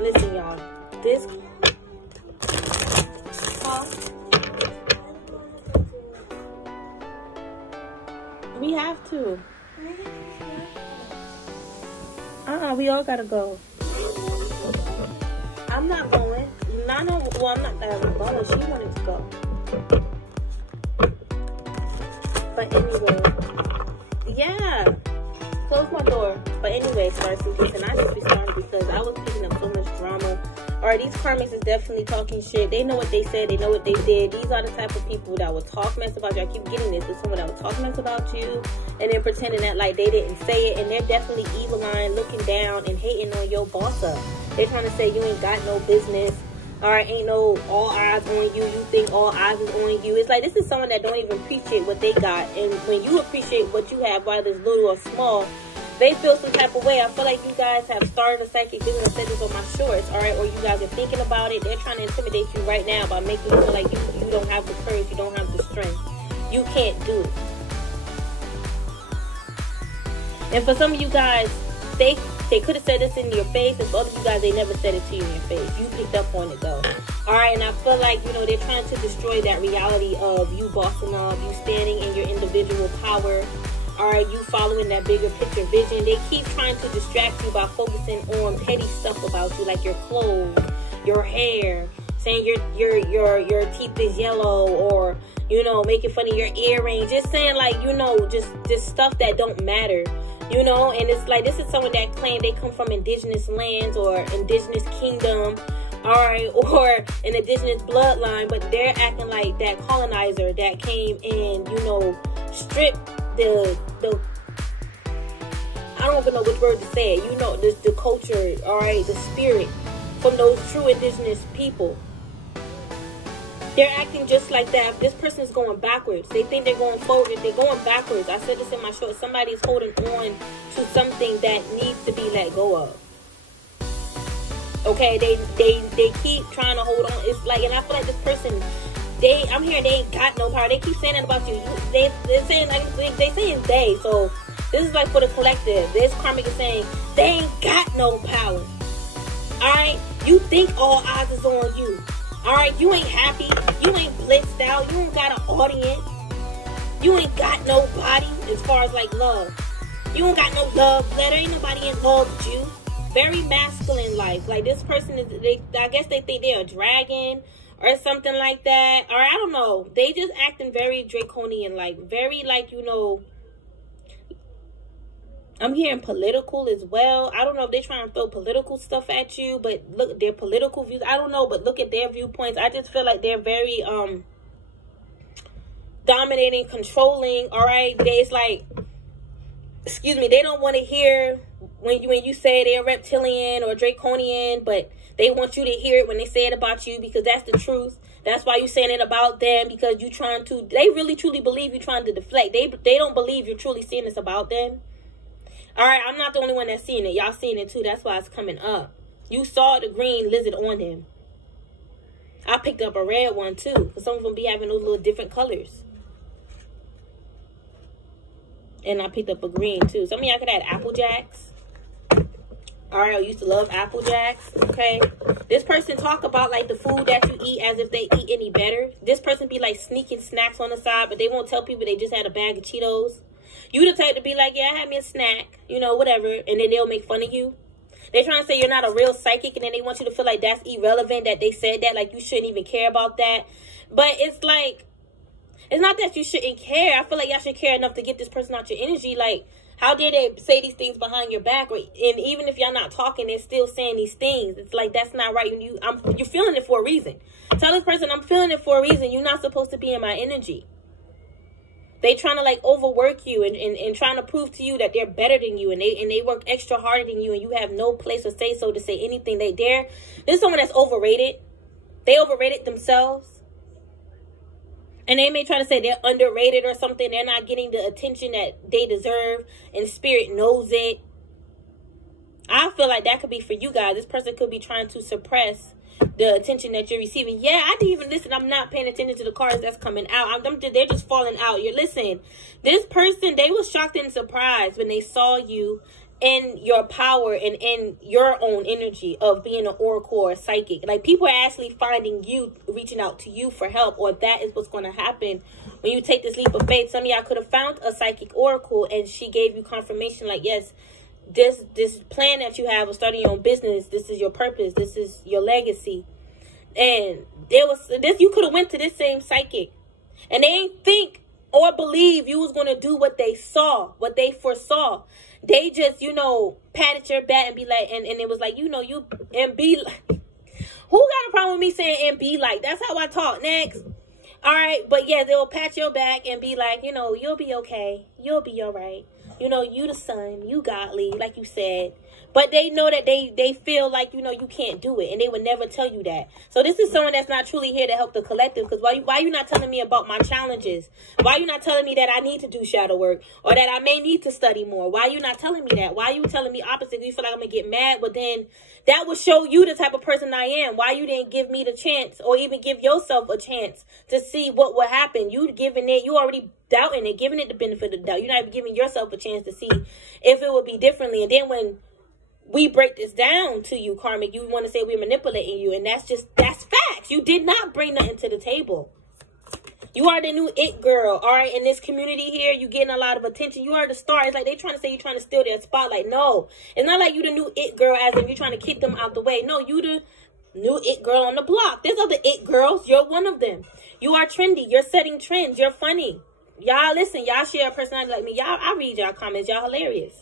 Listen, y'all. This... We have to. We all gotta go. I'm not going. Well, I'm not going. She wanted to go. But anyway, yeah. Close my door. But anyway, Starseekers, and I just restarted because I was picking up so much drama. Alright, these karmics is definitely talking shit. They know what they said. They know what they did. These are the type of people that will talk mess about you. I keep getting this. It's someone that will talk mess about you and then pretending that like they didn't say it. And they're definitely evil line, looking down and hating on your boss up. They're trying to say you ain't got no business. Alright, ain't no all eyes on you. You think all eyes is on you. It's like this is someone that don't even appreciate what they got. And when you appreciate what you have, whether it's little or small, they feel some type of way. I feel like you guys have started a psychic business. I said this on my shorts, all right? Or you guys are thinking about it. They're trying to intimidate you right now by making you feel like you don't have the courage, you don't have the strength. You can't do it. And for some of you guys, they could have said this in your face. And for other you guys, they never said it to you in your face. You picked up on it, though. All right, and I feel like, you know, they're trying to destroy that reality of you bossing up, you standing in your individual power. Are you following that bigger picture vision? They keep trying to distract you by focusing on petty stuff about you, like your clothes, your hair, saying your teeth is yellow, or, you know, making fun of your earrings, just saying like, you know, just stuff that don't matter, you know. And it's like, this is someone that claim they come from indigenous lands or indigenous kingdom, all right, or an indigenous bloodline, but they're acting like that colonizer that came in, you know, stripped the I don't even know which word to say it. You know, the culture, all right, the spirit from those true indigenous people. They're acting just like that. This person is going backwards. They think they're going forward. They're going backwards. I said this in my short. Somebody's holding on to something that needs to be let go of. Okay, they keep trying to hold on. It's like, and I feel like this person, I'm hearing they ain't got no power. They keep saying that about you. They're saying, like, they saying they. So this is like for the collective. This karmic is saying they ain't got no power. All right, you think all eyes is on you. All right, you ain't happy. You ain't blitzed out. You ain't got an audience. You ain't got nobody as far as like love. You ain't got no love letter. Ain't nobody in love with you. Very masculine like this person is. I guess they think they're a dragon or something like that, or I don't know. They just acting very draconian, like very like, you know. I'm hearing political as well. I don't know if they're trying to throw political stuff at you, but look, their political views, I don't know, but look at their viewpoints. I just feel like they're very dominating, controlling. All right, it's like, excuse me, they don't want to hear when you say they're reptilian or draconian, but they want you to hear it when they say it about you, because that's the truth. That's why you're saying it about them, because you trying to, they really truly believe you're trying to deflect. They don't believe you're truly saying this about them. All right, I'm not the only one that's seeing it. Y'all seeing it too. That's why it's coming up. You saw the green lizard on him. I picked up a red one too, because some of them be having those little different colors. And I picked up a green too. Some of y'all could add Apple Jacks. All right, I used to love Apple Jacks. Okay, this person talk about like the food that you eat as if they eat any better. This person be like sneaking snacks on the side, but they won't tell people they just had a bag of Cheetos. You the type to be like, yeah, I had me a snack, you know, whatever, and then they'll make fun of you. They're trying to say you're not a real psychic, and then they want you to feel like that's irrelevant, that they said that, like you shouldn't even care about that. But it's like, it's not that you shouldn't care. I feel like y'all should care enough to get this person out your energy. Like, how dare they say these things behind your back? And even if y'all not talking, they're still saying these things. It's like, that's not right. You're feeling it for a reason. Tell this person, I'm feeling it for a reason. You're not supposed to be in my energy. They trying to like overwork you and trying to prove to you that they're better than you, and they work extra harder than you, and you have no place or say so to say anything. This is someone that's overrated. They overrated themselves. And they may try to say they're underrated or something. They're not getting the attention that they deserve, and spirit knows it. I feel like that could be for you guys. This person could be trying to suppress the attention that you're receiving. Yeah, I didn't even listen. I'm not paying attention to the cards that's coming out. They're just falling out. Listen, this person, they was shocked and surprised when they saw you in your power and in your own energy of being an oracle or a psychic. Like, people are actually finding you, reaching out to you for help, or that is what's going to happen when you take this leap of faith. Some of y'all could have found a psychic oracle and she gave you confirmation, like, yes, this plan that you have of starting your own business, this is your purpose, this is your legacy. And there was this, you could have went to this same psychic and they ain't think or believe you was going to do what they saw, what they foresaw. They just, you know, patted your back and be like, and it was like, you know, you, and be like, who got a problem with me saying and be like? That's how I talk. Next. All right. But yeah, they'll pat your back and be like, you know, you'll be okay. You'll be all right. You know, you the son, you godly, like you said. But they know that they feel like, you know, you can't do it. And they would never tell you that. So this is someone that's not truly here to help the collective. Because why you not telling me about my challenges? Why you not telling me that I need to do shadow work? Or that I may need to study more? Why you not telling me that? Why you telling me opposite? You feel like I'm going to get mad? But then that would show you the type of person I am. Why you didn't give me the chance or even give yourself a chance to see what would happen? You giving it, you already doubting it, giving it the benefit of the doubt. You're not even giving yourself a chance to see if it would be differently. And then when we break this down to you, Karmic, you want to say we're manipulating you. And that's facts. You did not bring nothing to the table. You are the new it girl, all right? In this community here, you getting a lot of attention. You are the star. It's like they trying to say you're trying to steal their spotlight. No, it's not like you the new it girl as if you're trying to kick them out the way. No, you the new it girl on the block. There's other it girls. You're one of them. You are trendy. You're setting trends. You're funny. Y'all listen. Y'all share a personality like me. Y'all, I read y'all comments. Y'all hilarious.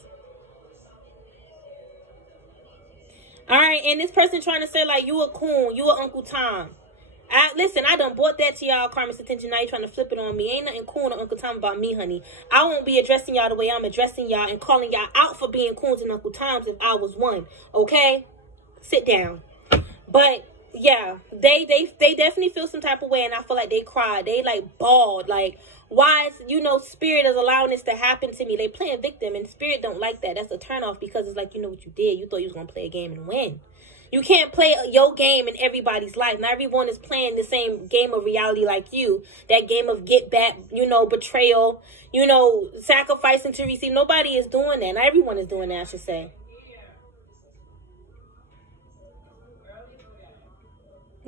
All right, and this person trying to say, like, you a coon, you a Uncle Tom. Listen, I done brought that to y'all Karmic's attention. Now you trying to flip it on me. Ain't nothing cool or Uncle Tom about me, honey. I won't be addressing y'all the way I'm addressing y'all and calling y'all out for being coons and Uncle Toms if I was one. Okay? Sit down. But, yeah, they definitely feel some type of way, and I feel like they cried. They, like, bawled. Like, why is, you know, Spirit is allowing this to happen to me? They playing victim, and Spirit don't like that. That's a turnoff because it's like, you know what you did. You thought you was going to play a game and win. You can't play your game in everybody's life. Not everyone is playing the same game of reality like you. That game of get back, you know, betrayal, you know, sacrificing to receive. Nobody is doing that. Not everyone is doing that, I should say.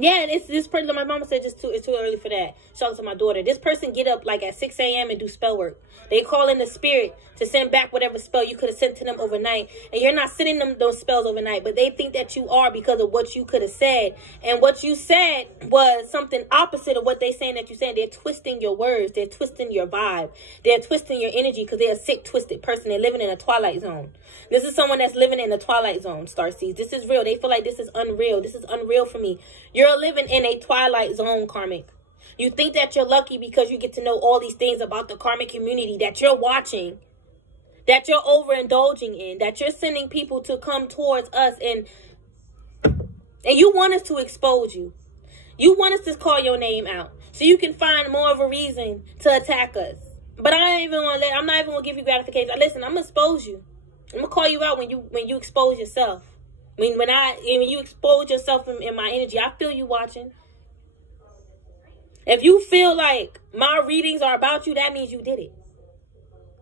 Yeah, and it's this person, my mama said it's too early for that. Shout out to my daughter. This person get up like at 6 a.m. and do spell work. They call in the spirit to send back whatever spell you could have sent to them overnight. And you're not sending them those spells overnight, but they think that you are because of what you could have said. And what you said was something opposite of what they saying that you said. They're twisting your words. They're twisting your vibe. They're twisting your energy because they're a sick, twisted person. They're living in a twilight zone. This is someone that's living in a twilight zone, Starseeds. This is real. They feel like this is unreal. This is unreal for me. You're living in a twilight zone, Karmic. You think that you're lucky because you get to know all these things about the Karmic community that you're watching, that you're overindulging in, that you're sending people to come towards us, and you want us to expose you. You want us to call your name out so you can find more of a reason to attack us. But I'm not even gonna give you gratification. Listen, I'm gonna expose you. I'm gonna call you out when you expose yourself. When you expose yourself in my energy, I feel you watching. If you feel like my readings are about you, that means you did it.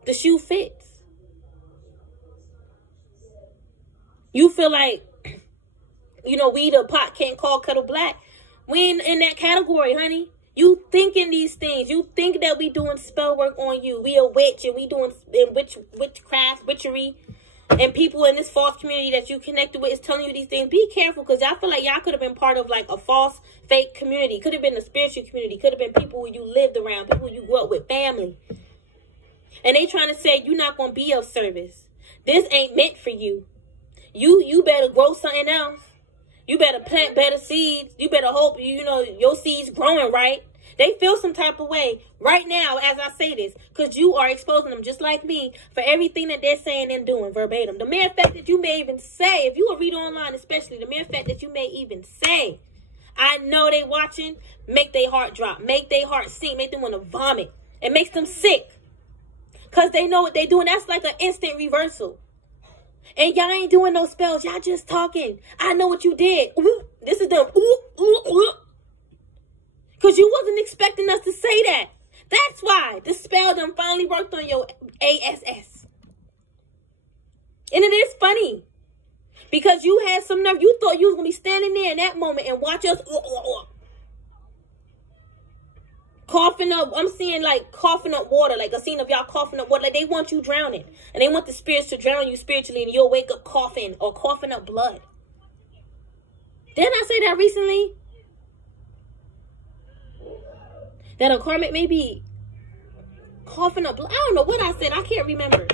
The shoe fits. You feel like, you know, we the pot can't call kettle black. We ain't in that category, honey. You thinking these things. You think that we doing spell work on you. We a witch and we doing witchcraft, witchery. And people in this false community that you connected with is telling you these things. Be careful, because y'all feel like y'all could have been part of like a false, fake community. Could have been a spiritual community. Could have been people who you lived around, people you grew up with, family. And they trying to say you're not going to be of service. This ain't meant for you. You better grow something else. You better plant better seeds. You better hope, you know, your seeds growing right. They feel some type of way right now as I say this, because you are exposing them just like me for everything that they're saying and doing verbatim. The mere fact that you may even say, if you will read online especially, the mere fact that you may even say, I know they watching, make their heart drop, make their heart sink, make them want to vomit. It makes them sick because they know what they're doing. That's like an instant reversal. And y'all ain't doing no spells. Y'all just talking. I know what you did. Ooh, this is them. Ooh, ooh, ooh. Because you wasn't expecting us to say that. That's why the spell done finally worked on your ASS. And it is funny. Because you had some nerve. You thought you was going to be standing there in that moment and watch us coughing up. I'm seeing like coughing up water. Like a scene of y'all coughing up water. Like they want you drowning. And they want the spirits to drown you spiritually. And you'll wake up coughing or coughing up blood. Didn't I say that recently? That a karmic may be coughing up blood. I don't know what I said. I can't remember.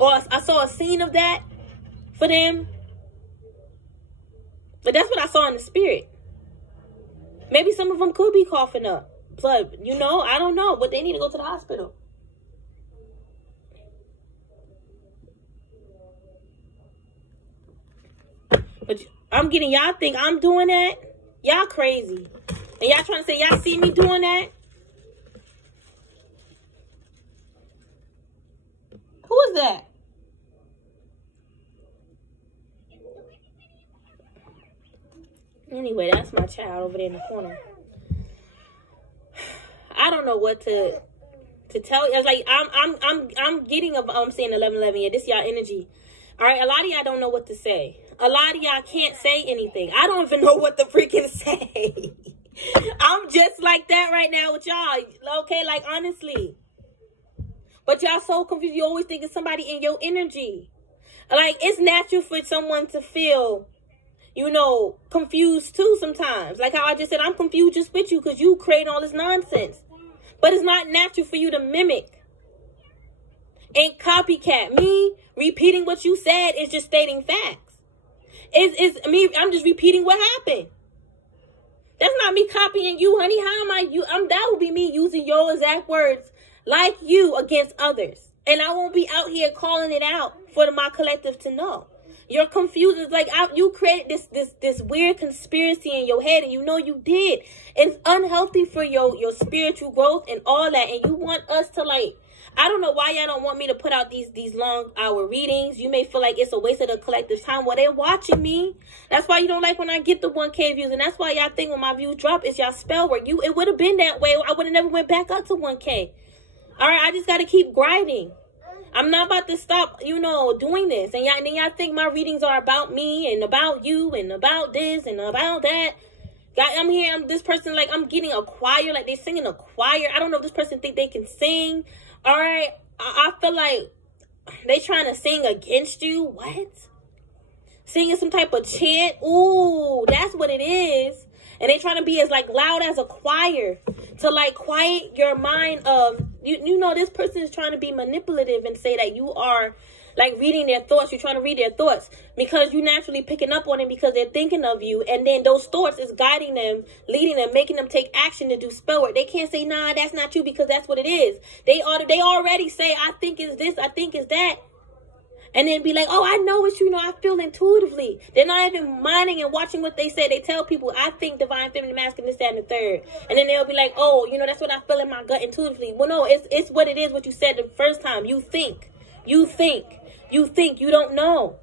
Or I saw a scene of that for them. But that's what I saw in the spirit. Maybe some of them could be coughing up blood. You know, I don't know. But they need to go to the hospital. But I'm getting y'all think I'm doing that. Y'all crazy. And y'all trying to say y'all see me doing that? Who is that? Anyway, that's my child over there in the corner. I don't know what to tell you. It's like I'm getting I'm saying 11:11. Yeah, this y'all energy. All right, a lot of y'all don't know what to say. A lot of y'all can't say anything. I don't even know what to freaking say. I'm just like that right now with y'all. Okay, like honestly. But y'all so confused. You always think it's somebody in your energy. Like, it's natural for someone to feel, you know, confused too sometimes. Like how I just said, I'm confused just with you because you create all this nonsense. But it's not natural for you to mimic and copycat. Me repeating what you said is just stating facts. It's me, I'm just repeating what happened. That's not me copying you, honey. How am I? That would be me using your exact words like you against others. And I won't be out here calling it out for my collective to know. You're confused. It's like you created this weird conspiracy in your head, and you know you did. It's unhealthy for your spiritual growth and all that. And you want us to, like, I don't know why y'all don't want me to put out these long hour readings. You may feel like it's a waste of the collective's time. Well, they're watching me. That's why you don't like when I get the 1K views. And that's why y'all think when my views drop, it's y'all spell work. It would have been that way. I would have never went back up to 1K. All right, I just got to keep grinding. I'm not about to stop, you know, doing this. And y'all think my readings are about me and about you and about this and about that. God, I'm here. I'm this person, like, I'm getting a choir. Like, they singing a choir. I don't know if this person think they can sing. All right, I feel like they trying to sing against you. What? Singing some type of chant? Ooh, that's what it is. And they trying to be as, like, loud as a choir to, like, quiet your mind of, you know, this person is trying to be manipulative and say that you are, like, reading their thoughts. You're trying to read their thoughts because you naturally picking up on it because they're thinking of you. And then those thoughts is guiding them, leading them, making them take action to do spell work. They can't say, nah, that's not you because that's what it is. They already say, I think it's this, I think it's that. And then be like, oh, I know what you know. I feel intuitively. They're not even minding and watching what they say. They tell people, I think divine, feminine, masculine, this, that, and the third. And then they'll be like, oh, you know, that's what I feel in my gut intuitively. Well, no, it's what it is, what you said the first time. You think. You don't know.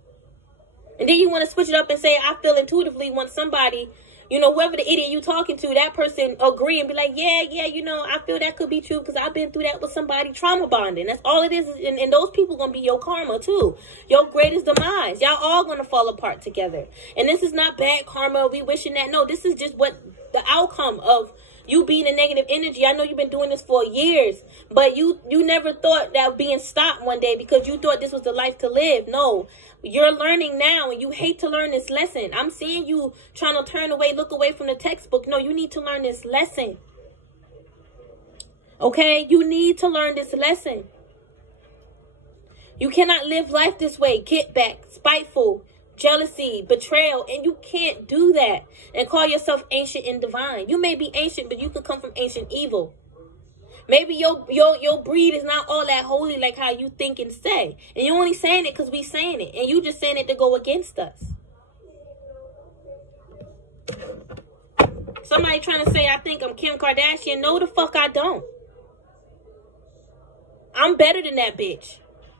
And then you want to switch it up and say, I feel intuitively when somebody, you know, whoever the idiot you talking to, that person agree and be like, yeah, you know, I feel that could be true because I've been through that with somebody, trauma bonding. That's all it is. And those people going to be your karma too. Your greatest demise. Y'all all going to fall apart together. And this is not bad karma. We wishing that. No, this is just what the outcome of you being a negative energy. I know you've been doing this for years, but you never thought that being stopped one day because you thought this was the life to live. No. You're learning now, and you hate to learn this lesson. I'm seeing you trying to turn away, look away from the textbook. No, you need to learn this lesson. Okay? You need to learn this lesson. You cannot live life this way. Get back, spiteful, jealousy, betrayal, and you can't do that and call yourself ancient and divine. You may be ancient, but you could come from ancient evil. Maybe your breed is not all that holy like how you think and say. And you're only saying it because we saying it. And you just saying it to go against us. Somebody trying to say I think I'm Kim Kardashian. No, the fuck I don't. I'm better than that bitch.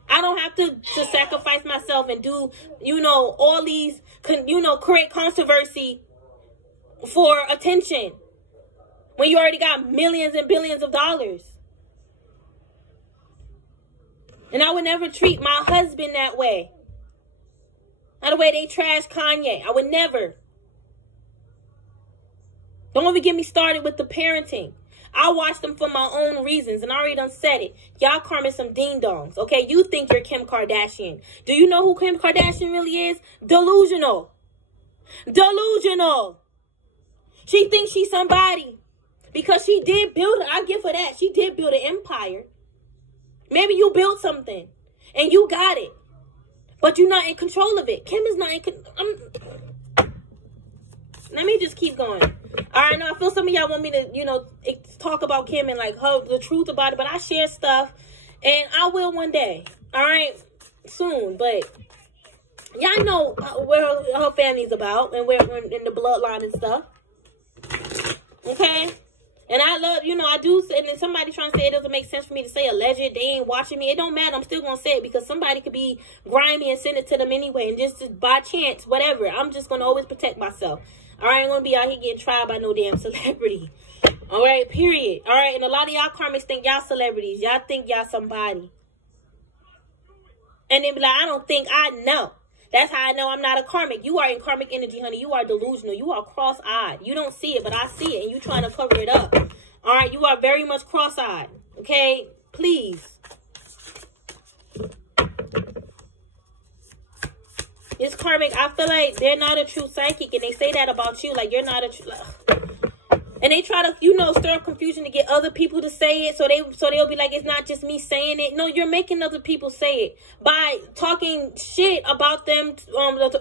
I don't have to sacrifice myself and do, you know, all these, you know, create controversy for attention. When you already got millions and billions of dollars. And I would never treat my husband that way. Not the way they trash Kanye. I would never. Don't even get me started with the parenting. I watch them for my own reasons, and I already done said it. Y'all karma some ding-dongs, okay? You think you're Kim Kardashian. Do you know who Kim Kardashian really is? Delusional. Delusional. She thinks she's somebody because she did build it. I give her that. She did build an empire. Maybe you built something, and you got it. But you're not in control of it. Kim is not in control. Let me just keep going. All right, now I feel some of y'all want me to, you know, talk about Kim and like the truth about it. But I share stuff, and I will one day. All right, soon. But y'all know where her family's about and where in the bloodline and stuff. Okay. And I love, you know, I do, and then somebody trying to say it doesn't make sense for me to say alleged, they ain't watching me. It don't matter. I'm still going to say it because somebody could be grimy and send it to them anyway. And just by chance, whatever. I'm just going to always protect myself. All right, I ain't going to be out here getting tried by no damn celebrity. All right, period. All right, and a lot of y'all karmics think y'all celebrities. Y'all think y'all somebody. And then be like, I don't think I know. That's how I know I'm not a karmic. You are in karmic energy, honey. You are delusional. You are cross-eyed. You don't see it, but I see it, and you trying to cover it up. All right, you are very much cross-eyed. Okay, please. It's karmic. I feel like they're not a true psychic, and they say that about you. Like, you're not a true... And they try to, you know, stir up confusion to get other people to say it. So they'll be like, it's not just me saying it. No, you're making other people say it by talking shit about them,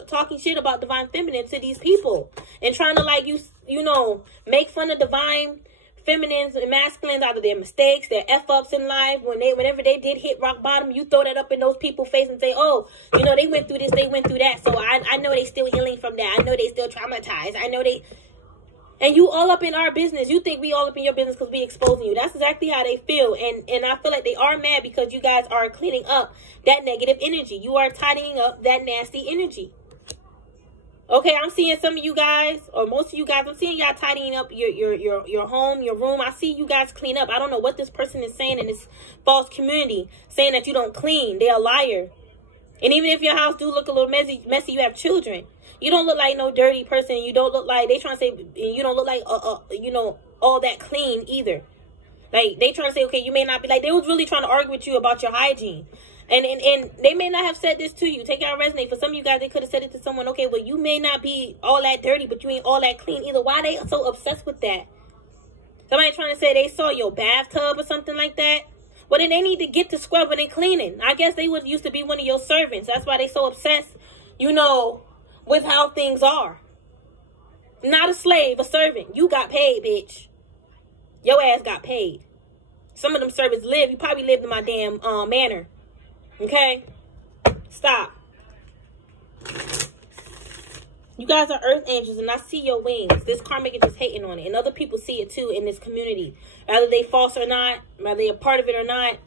talking shit about divine feminine to these people. And trying to, like, you know, make fun of divine feminines and masculines out of their mistakes, their F-ups in life. Whenever they did hit rock bottom, you throw that up in those people's face and say, oh, you know, they went through this, they went through that. So I know they still healing from that. I know they still traumatized. I know they... And you all up in our business. You think we all up in your business because we exposing you. That's exactly how they feel. And I feel like they are mad because you guys are cleaning up that negative energy. You are tidying up that nasty energy. Okay, I'm seeing some of you guys, or most of you guys, I'm seeing y'all tidying up your home, your room. I see you guys clean up. I don't know what this person is saying in this false community, saying that you don't clean. They're a liar. And even if your house do look a little messy, you have children. You don't look like no dirty person. You don't look like, they trying to say, you don't look like, you know, all that clean either. Like, they trying to say, okay, you may not be, like, they was really trying to argue with you about your hygiene. And they may not have said this to you. Take it out, resonate. For some of you guys, they could have said it to someone, okay, well, you may not be all that dirty, but you ain't all that clean either. Why are they so obsessed with that? Somebody trying to say they saw your bathtub or something like that. Well, then they need to get to scrubbing and cleaning. I guess they used to be one of your servants. That's why they so obsessed, you know, with how things are. Not a slave, a servant. You got paid, bitch. Your ass got paid. Some of them servants live. You probably lived in my damn manor. Okay? Stop. You guys are earth angels, and I see your wings. This karmic is just hating on it. And other people see it, too, in this community. Whether they false or not, whether they're a part of it or not,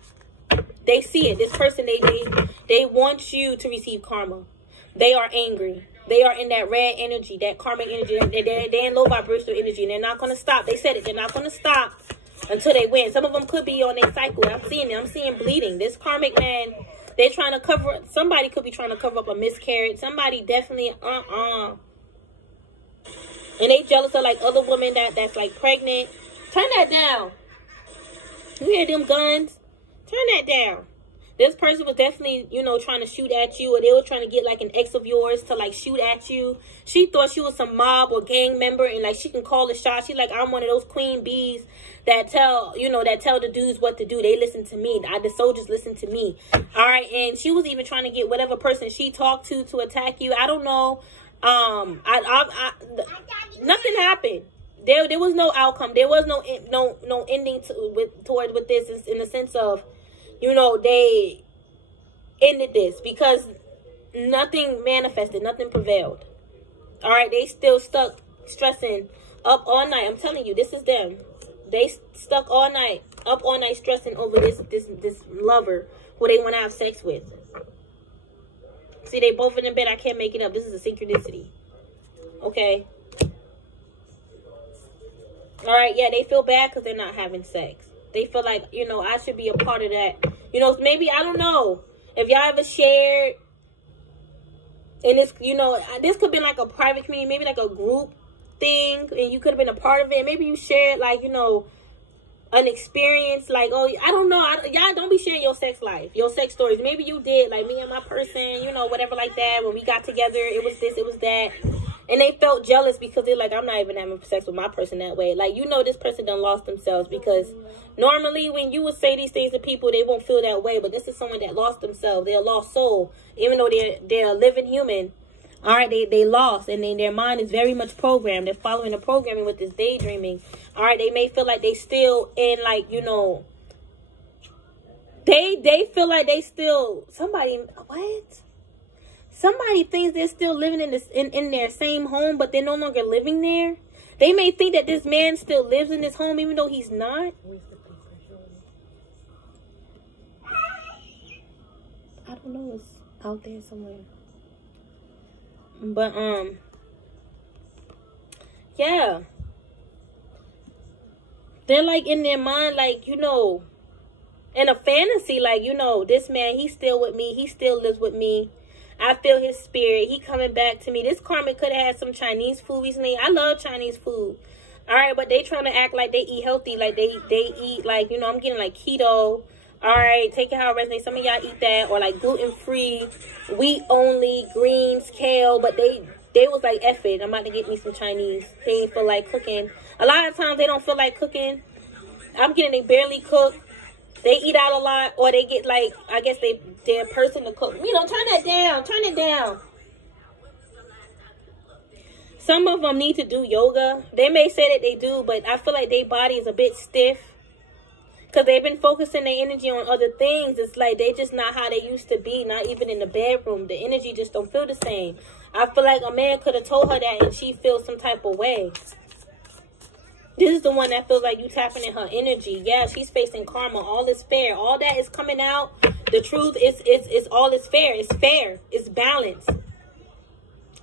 they see it. This person, they want you to receive karma. They are angry. They are in that red energy, that karmic energy. They're in low vibrational energy, and they're not going to stop. They said it. They're not going to stop until they win. Some of them could be on their cycle. I'm seeing it. I'm seeing bleeding. This karmic man, they're trying to cover up. Somebody could be trying to cover up a miscarriage. Somebody definitely, And they jealous of, like, other women that's, like, pregnant. Turn that down. You hear them guns? Turn that down. This person was definitely, you know, trying to shoot at you, or they were trying to get, like, an ex of yours to, like, shoot at you. She thought she was some mob or gang member, and, like, she can call the shot. She like, I'm one of those queen bees that tell the dudes what to do. They listen to me. The soldiers listen to me. All right, and she was even trying to get whatever person she talked to attack you. I don't know. Nothing happened. There was no outcome. There was no ending toward this in the sense of, you know, they ended this because nothing manifested, nothing prevailed. All right, they still stuck stressing up all night. I'm telling you, this is them. They stuck all night, up all night stressing over this lover who they want to have sex with. See, they both in the bed. I can't make it up. This is a synchronicity. Okay. All right, yeah, they feel bad because they're not having sex. They feel like, you know, I should be a part of that, You know, maybe, I don't know if y'all ever shared, and this, you know, this could be like a private community, maybe like a group thing, and you could have been a part of it. Maybe you shared, like, you know, an experience, like, oh, I don't know, y'all don't be sharing your sex life, your sex stories. Maybe you did, like me and my person, you know, whatever like that. When we got together, it was this, it was that. And they felt jealous because they're like, I'm not even having sex with my person that way. Like, you know, this person done lost themselves, because normally when you would say these things to people, they won't feel that way. But this is someone that lost themselves. They're a lost soul. Even though they're a living human. All right, they lost, and then their mind is very much programmed. They're following the programming with this daydreaming. All right, they may feel like they still in, like, you know, they feel like they still, somebody thinks they're still living in their same home, but they're no longer living there. They may think that this man still lives in this home, even though he's not. I don't know, it's out there somewhere. But, yeah. They're, like, in their mind, like, you know, in a fantasy, like, you know, this man, he's still with me. He still lives with me. I feel his spirit. He coming back to me. This Karmic could have had some Chinese food recently. I love Chinese food. All right, but they trying to act like they eat healthy. Like, they eat, like, you know, I'm getting, like, keto. All right, take it how it resonates. Some of y'all eat that, or like gluten-free, wheat only, greens, kale. But they was like, F it, I'm about to get me some Chinese. They ain't feel like cooking. A lot of times they don't feel like cooking. I'm getting they barely cook. They eat out a lot, or they get like, I guess they're a person to cook. You know, turn that down. Turn it down. Some of them need to do yoga. They may say that they do, but I feel like their body is a bit stiff. Because they've been focusing their energy on other things. It's like they just not how they used to be. Not even in the bedroom. The energy just don't feel the same. I feel like a man could have told her that and she feels some type of way. This is the one that feels like you tapping in her energy. Yeah, she's facing karma. All is fair. All that is coming out. The truth is all is fair. It's fair. It's balanced.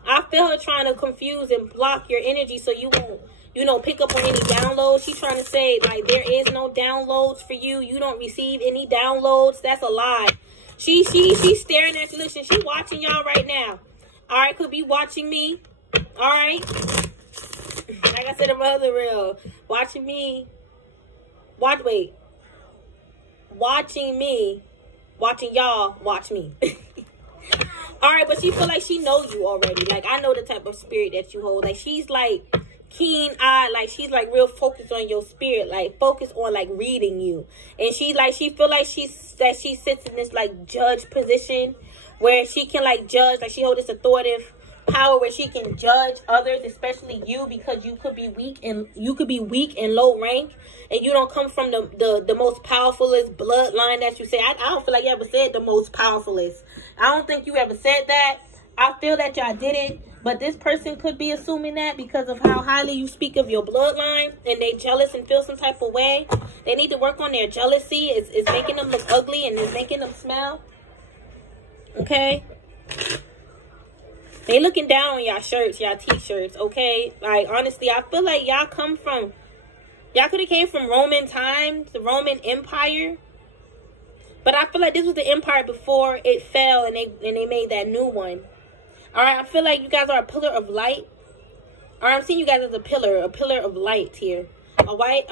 I feel her trying to confuse and block your energy so you won't, you know, pick up on any downloads. She's trying to say, like, there is no downloads for you. You don't receive any downloads. That's a lie. She's staring at you. Listen, she's watching y'all right now. All right, could be watching me. All right. Like I said in my other reel, watching me. Watching me. Watching y'all watch me. All right, but she feel like she know you already. Like, I know the type of spirit that you hold. Like, she's like keen eye, like she's like real focused on your spirit, like focused on like reading you. And she feel like she sits in this like judge position where she can like judge, like she hold this authoritative power where she can judge others, especially you, because you could be weak and low rank, and you don't come from the most powerfulest bloodline that you say. I don't feel like you ever said the most powerfulest. I don't think you ever said that. I feel that y'all didn't. But this person could be assuming that because of how highly you speak of your bloodline, and they jealous and feel some type of way. They need to work on their jealousy. It's making them look ugly, and it's making them smell. Okay? They looking down on y'all shirts, y'all t-shirts, okay? Like, honestly, I feel like y'all could have came from Roman times, the Roman Empire. But I feel like this was the empire before it fell, and they made that new one. All right, I feel like you guys are a pillar of light. All right, I'm seeing you guys as a pillar of light here. A white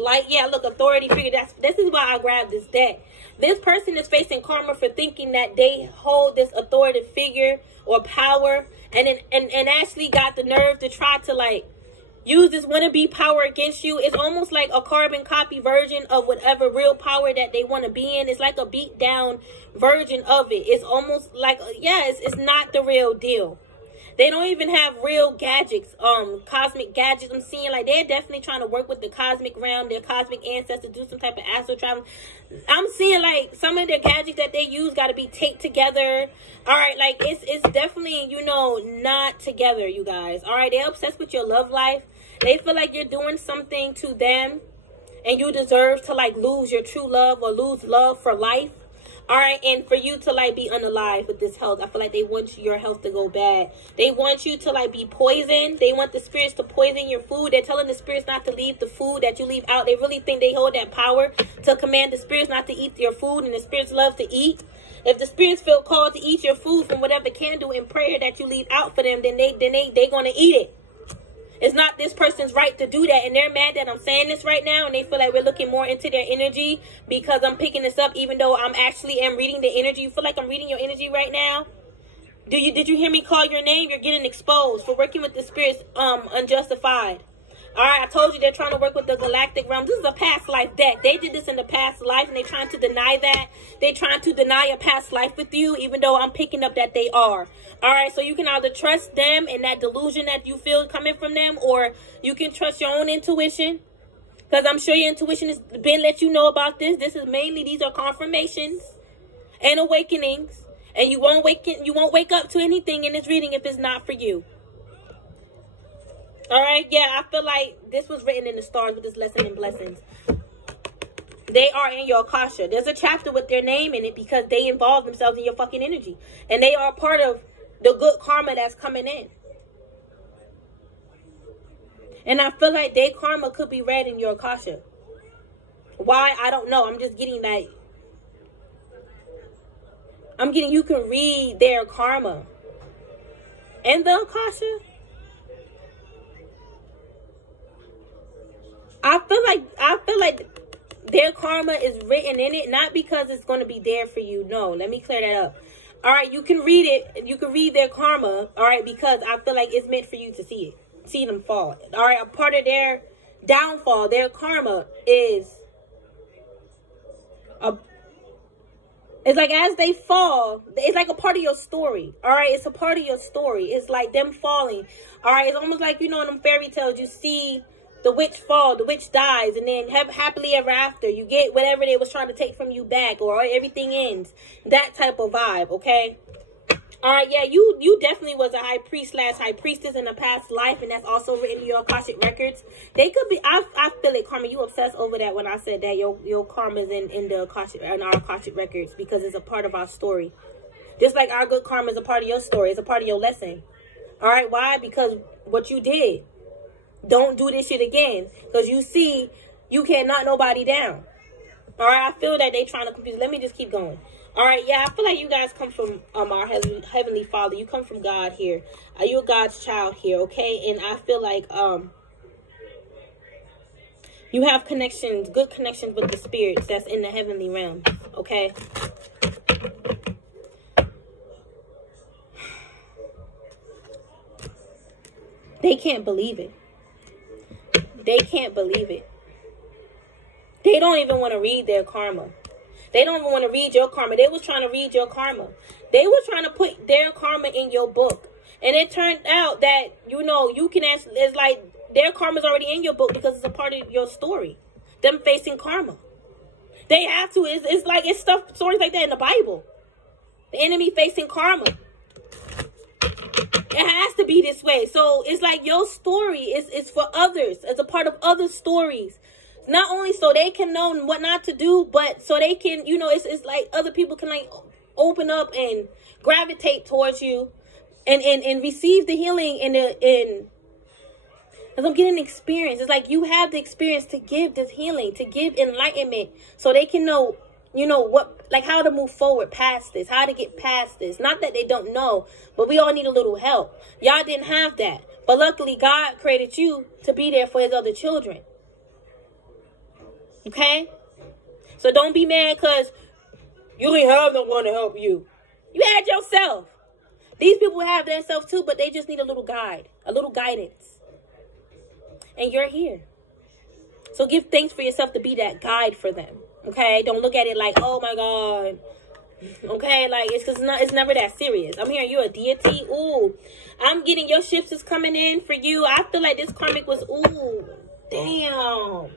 light. Yeah, look, authority figure. This is why I grabbed this deck. This person is facing karma for thinking that they hold this authoritative figure or power, and actually got the nerve to try to like use this wannabe power against you. It's almost like a carbon copy version of whatever real power that they want to be in. It's like a beat down version of it. It's almost like, it's not the real deal. They don't even have real gadgets, cosmic gadgets. I'm seeing like they're definitely trying to work with the cosmic realm, their cosmic ancestors, do some type of astral travel. I'm seeing like some of their gadgets that they use got to be taped together. All right, like it's definitely, you know, not together, you guys. All right, they're obsessed with your love life. They feel like you're doing something to them, and you deserve to like lose your true love or lose love for life. All right, and for you to like be unalive with this health, I feel like they want your health to go bad. They want you to like be poisoned. They want the spirits to poison your food. They're telling the spirits not to leave the food that you leave out. They really think they hold that power to command the spirits not to eat your food, and the spirits love to eat. If the spirits feel called to eat your food from whatever candle in prayer that you leave out for them, then they gonna eat it. It's not this person's right to do that, and they're mad that I'm saying this right now, and they feel like we're looking more into their energy because I'm picking this up, even though I'm actually am reading the energy. You feel like I'm reading your energy right now? Did you hear me call your name? You're getting exposed for working with the spirits unjustified. All right, I told you they're trying to work with the galactic realm. This is a past life deck. They did this in the past life, and they're trying to deny that. They're trying to deny a past life with you, even though I'm picking up that they are. All right, so you can either trust them and that delusion that you feel coming from them, or you can trust your own intuition, because I'm sure your intuition has been let you know about this. This is mainly, these are confirmations and awakenings, and you won't wake up to anything in this reading if it's not for you. All right, yeah, I feel like this was written in the stars with this lesson in blessings. They are in your Akasha. There's a chapter with their name in it because they involve themselves in your fucking energy. And they are part of the good karma that's coming in. And I feel like their karma could be read in your Akasha. Why? I don't know. I'm just getting that. You can read their karma. And the Akasha. I feel like their karma is written in it, not because it's going to be there for you. No, let me clear that up. All right, you can read it. You can read their karma, all right, because I feel like it's meant for you to see it. See them fall. All right, a part of their downfall, their karma is it's like as they fall, it's like a part of your story. All right, it's a part of your story. It's like them falling. All right, it's almost like, you know, in them fairy tales, you see the witch fall, the witch dies, and then happily ever after, you get whatever they was trying to take from you back, or everything ends. That type of vibe, okay? All right, yeah, you definitely was a high priest / high priestess in a past life, and that's also written in your Akashic records. They could be, I feel it, Karma, you obsessed over that when I said that your karma's in the Akashic, in our Akashic records, because it's a part of our story. Just like our good karma is a part of your story, it's a part of your lesson. All right, why? Because what you did. Don't do this shit again, because you see, you can't knock nobody down. All right, I feel that they trying to confuse. Let me just keep going. All right, yeah, I feel like you guys come from our heavenly Father. You come from God here. You're God's child here, okay? And I feel like you have connections, good connections with the spirits that's in the heavenly realm, okay? They can't believe it. They can't believe it. They don't even want to read their karma. They don't even want to read your karma. They was trying to read your karma. They were trying to put their karma in your book. And it turned out that, you know, you can actually, it's like their karma's already in your book because it's a part of your story. Them facing karma. They have to. It's like, it's stories like that in the Bible. The enemy facing karma. It has to be this way. So it's like your story is for others. It's a part of other stories. Not only so they can know what not to do, but so they can, you know, it's like other people can like open up and gravitate towards you and receive the healing and as I'm getting experience. It's like you have the experience to give this healing, to give enlightenment, so they can know, you know, what, like how to move forward past this, how to get past this. Not that they don't know, but we all need a little help. Y'all didn't have that. But luckily, God created you to be there for his other children. Okay? So don't be mad because you didn't have no one to help you. You had yourself. These people have themselves too, but they just need a little guide, a little guidance. And you're here. So give thanks for yourself to be that guide for them. Okay? Don't look at it like, oh my God. Okay? Like, it's never that serious. I'm hearing you're a deity. Ooh. I'm getting your shifts is coming in for you. I feel like this karmic was, ooh, damn.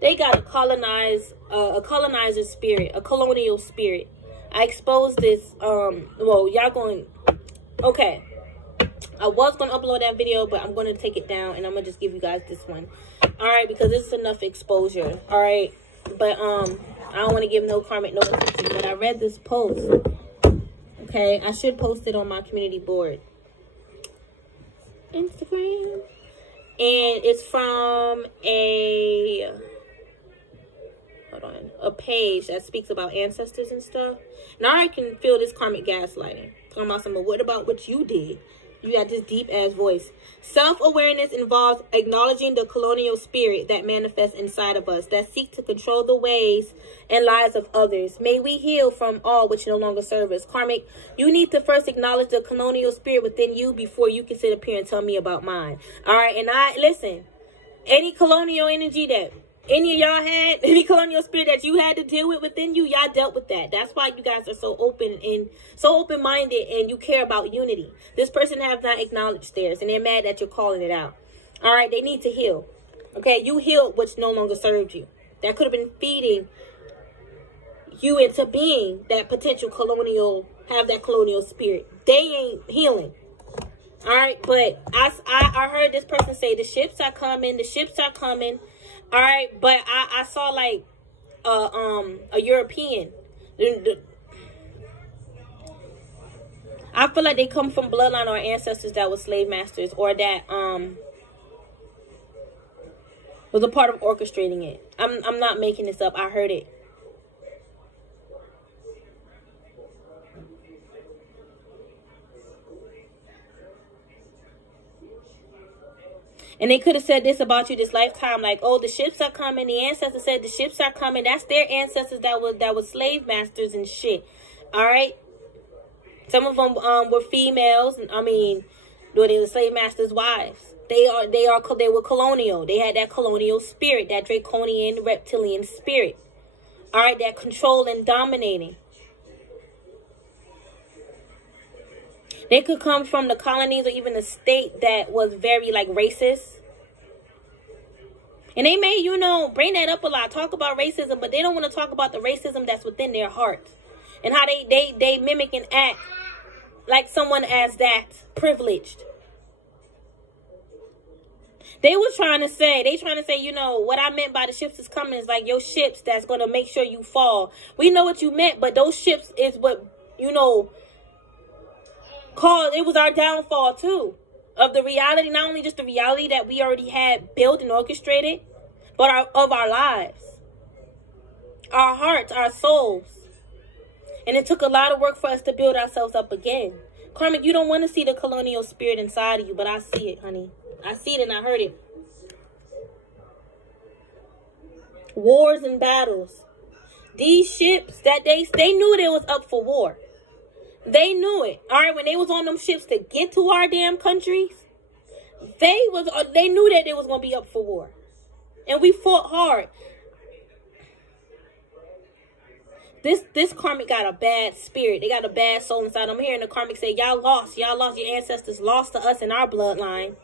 They got a colonizer spirit, a colonial spirit. I exposed this, well, y'all going, okay. I was going to upload that video, but I'm going to take it down, and I'm going to just give you guys this one. All right, because this is enough exposure. All right, but I don't want to give no karmic no attention, but I read this post. Okay, I should post it on my community board. Instagram. And it's from a page that speaks about ancestors and stuff. Now I can feel this karmic gaslighting. Talking about something, what about what you did? You got this deep ass voice. Self-awareness involves acknowledging the colonial spirit that manifests inside of us, that seeks to control the ways and lives of others. May we heal from all which no longer serve us. Karmic, you need to first acknowledge the colonial spirit within you before you can sit up here and tell me about mine. All right, and listen, any colonial energy that any of y'all had, any colonial spirit that you had to deal with within you, y'all dealt with that. That's why you guys are so open and so open-minded, and you care about unity. This person has not acknowledged theirs, and they're mad that you're calling it out. All right, they need to heal. Okay, you healed which no longer served you. That could have been feeding you into being that potential colonial, have that colonial spirit. They ain't healing. All right, but I heard this person say the ships are coming, the ships are coming. All right, but I saw like a European. I feel like they come from bloodline or ancestors that were slave masters, or that was a part of orchestrating it. I'm not making this up. I heard it. And they could have said this about you this lifetime, like, oh, the ships are coming. The ancestors said the ships are coming. That's their ancestors that were slave masters and shit. All right. Some of them were females. I mean, they were slave masters' wives. They were colonial. They had that colonial spirit, that draconian reptilian spirit. All right, that control and dominating. They could come from the colonies or even a state that was very, like, racist. And they may, you know, bring that up a lot, talk about racism, but they don't want to talk about the racism that's within their hearts. And how they mimic and act like someone as that privileged. They trying to say, you know, what I meant by the ships is coming is like your ships that's going to make sure you fall. We know what you meant, but those ships is what, you know, it was our downfall too, of the reality, not only just the reality that we already had built and orchestrated, but of our lives, our hearts, our souls. And it took a lot of work for us to build ourselves up again. Karmic, you don't want to see the colonial spirit inside of you, but I see it, honey. I see it and I heard it. Wars and battles. These ships that they knew they was up for war. They knew it. All right, when they was on them ships to get to our damn countries, they knew that they was going to be up for war. And we fought hard. This karmic got a bad spirit. They got a bad soul inside. I'm hearing the karmic say, y'all lost. Your ancestors lost to us in our bloodline.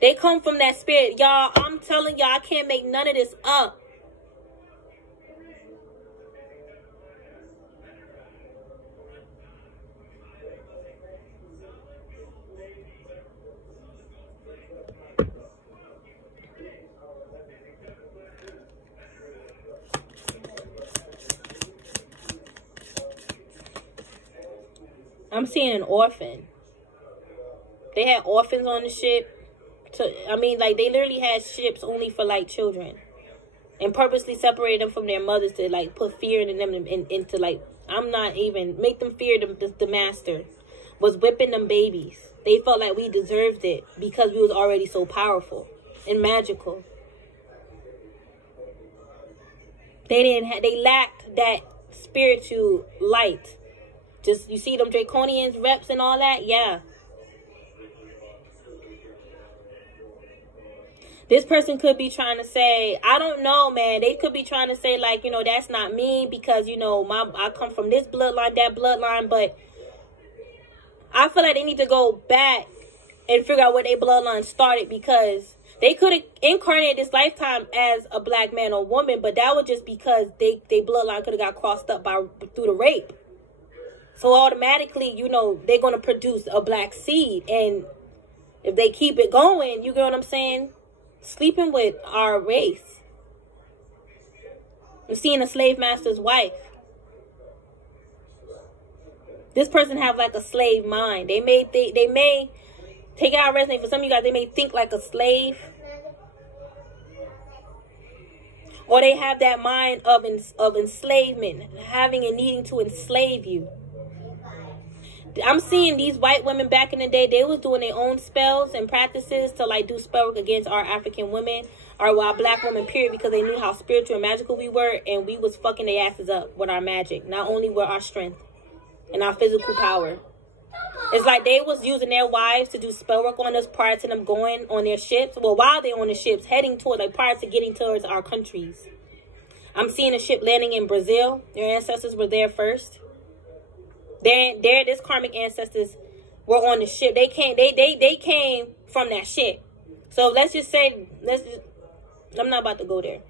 They come from that spirit. Y'all, I'm telling y'all, I can't make none of this up. I'm seeing an orphan. They had orphans on the ship. I mean, like, they literally had ships only for, like, children. And purposely separated them from their mothers to, like, put fear in them and to, like, make them fear the master. Was whipping them babies. They felt like we deserved it because we was already so powerful and magical. They lacked that spiritual light. Just, you see them draconians, reps and all that? Yeah. This person could be trying to say, I don't know, man. They could be trying to say, like, you know, that's not me because, you know, I come from this bloodline, that bloodline. But I feel like they need to go back and figure out where their bloodline started, because they could have incarnated this lifetime as a black man or woman, but that was just because they bloodline could have got crossed up through the rape. So automatically, you know, they're going to produce a black seed. And if they keep it going, you get what I'm saying? Sleeping with our race. I'm seeing a slave master's wife. This person have like a slave mind. They may take out a resonate. For some of you guys, they may think like a slave. Or they have that mind of enslavement, having and needing to enslave you. I'm seeing these white women back in the day, they was doing their own spells and practices to like do spell work against our African women, or our black women, period, because they knew how spiritual and magical we were, and we was fucking their asses up with our magic, not only with our strength and our physical power. It's like they was using their wives to do spell work on us prior to them going on their ships. Well, while they're on the ships, heading toward, like prior to getting towards our countries. I'm seeing a ship landing in Brazil. Their ancestors were there first. This karmic ancestors were on the ship. They came from that ship. So let's just say, I'm not about to go there.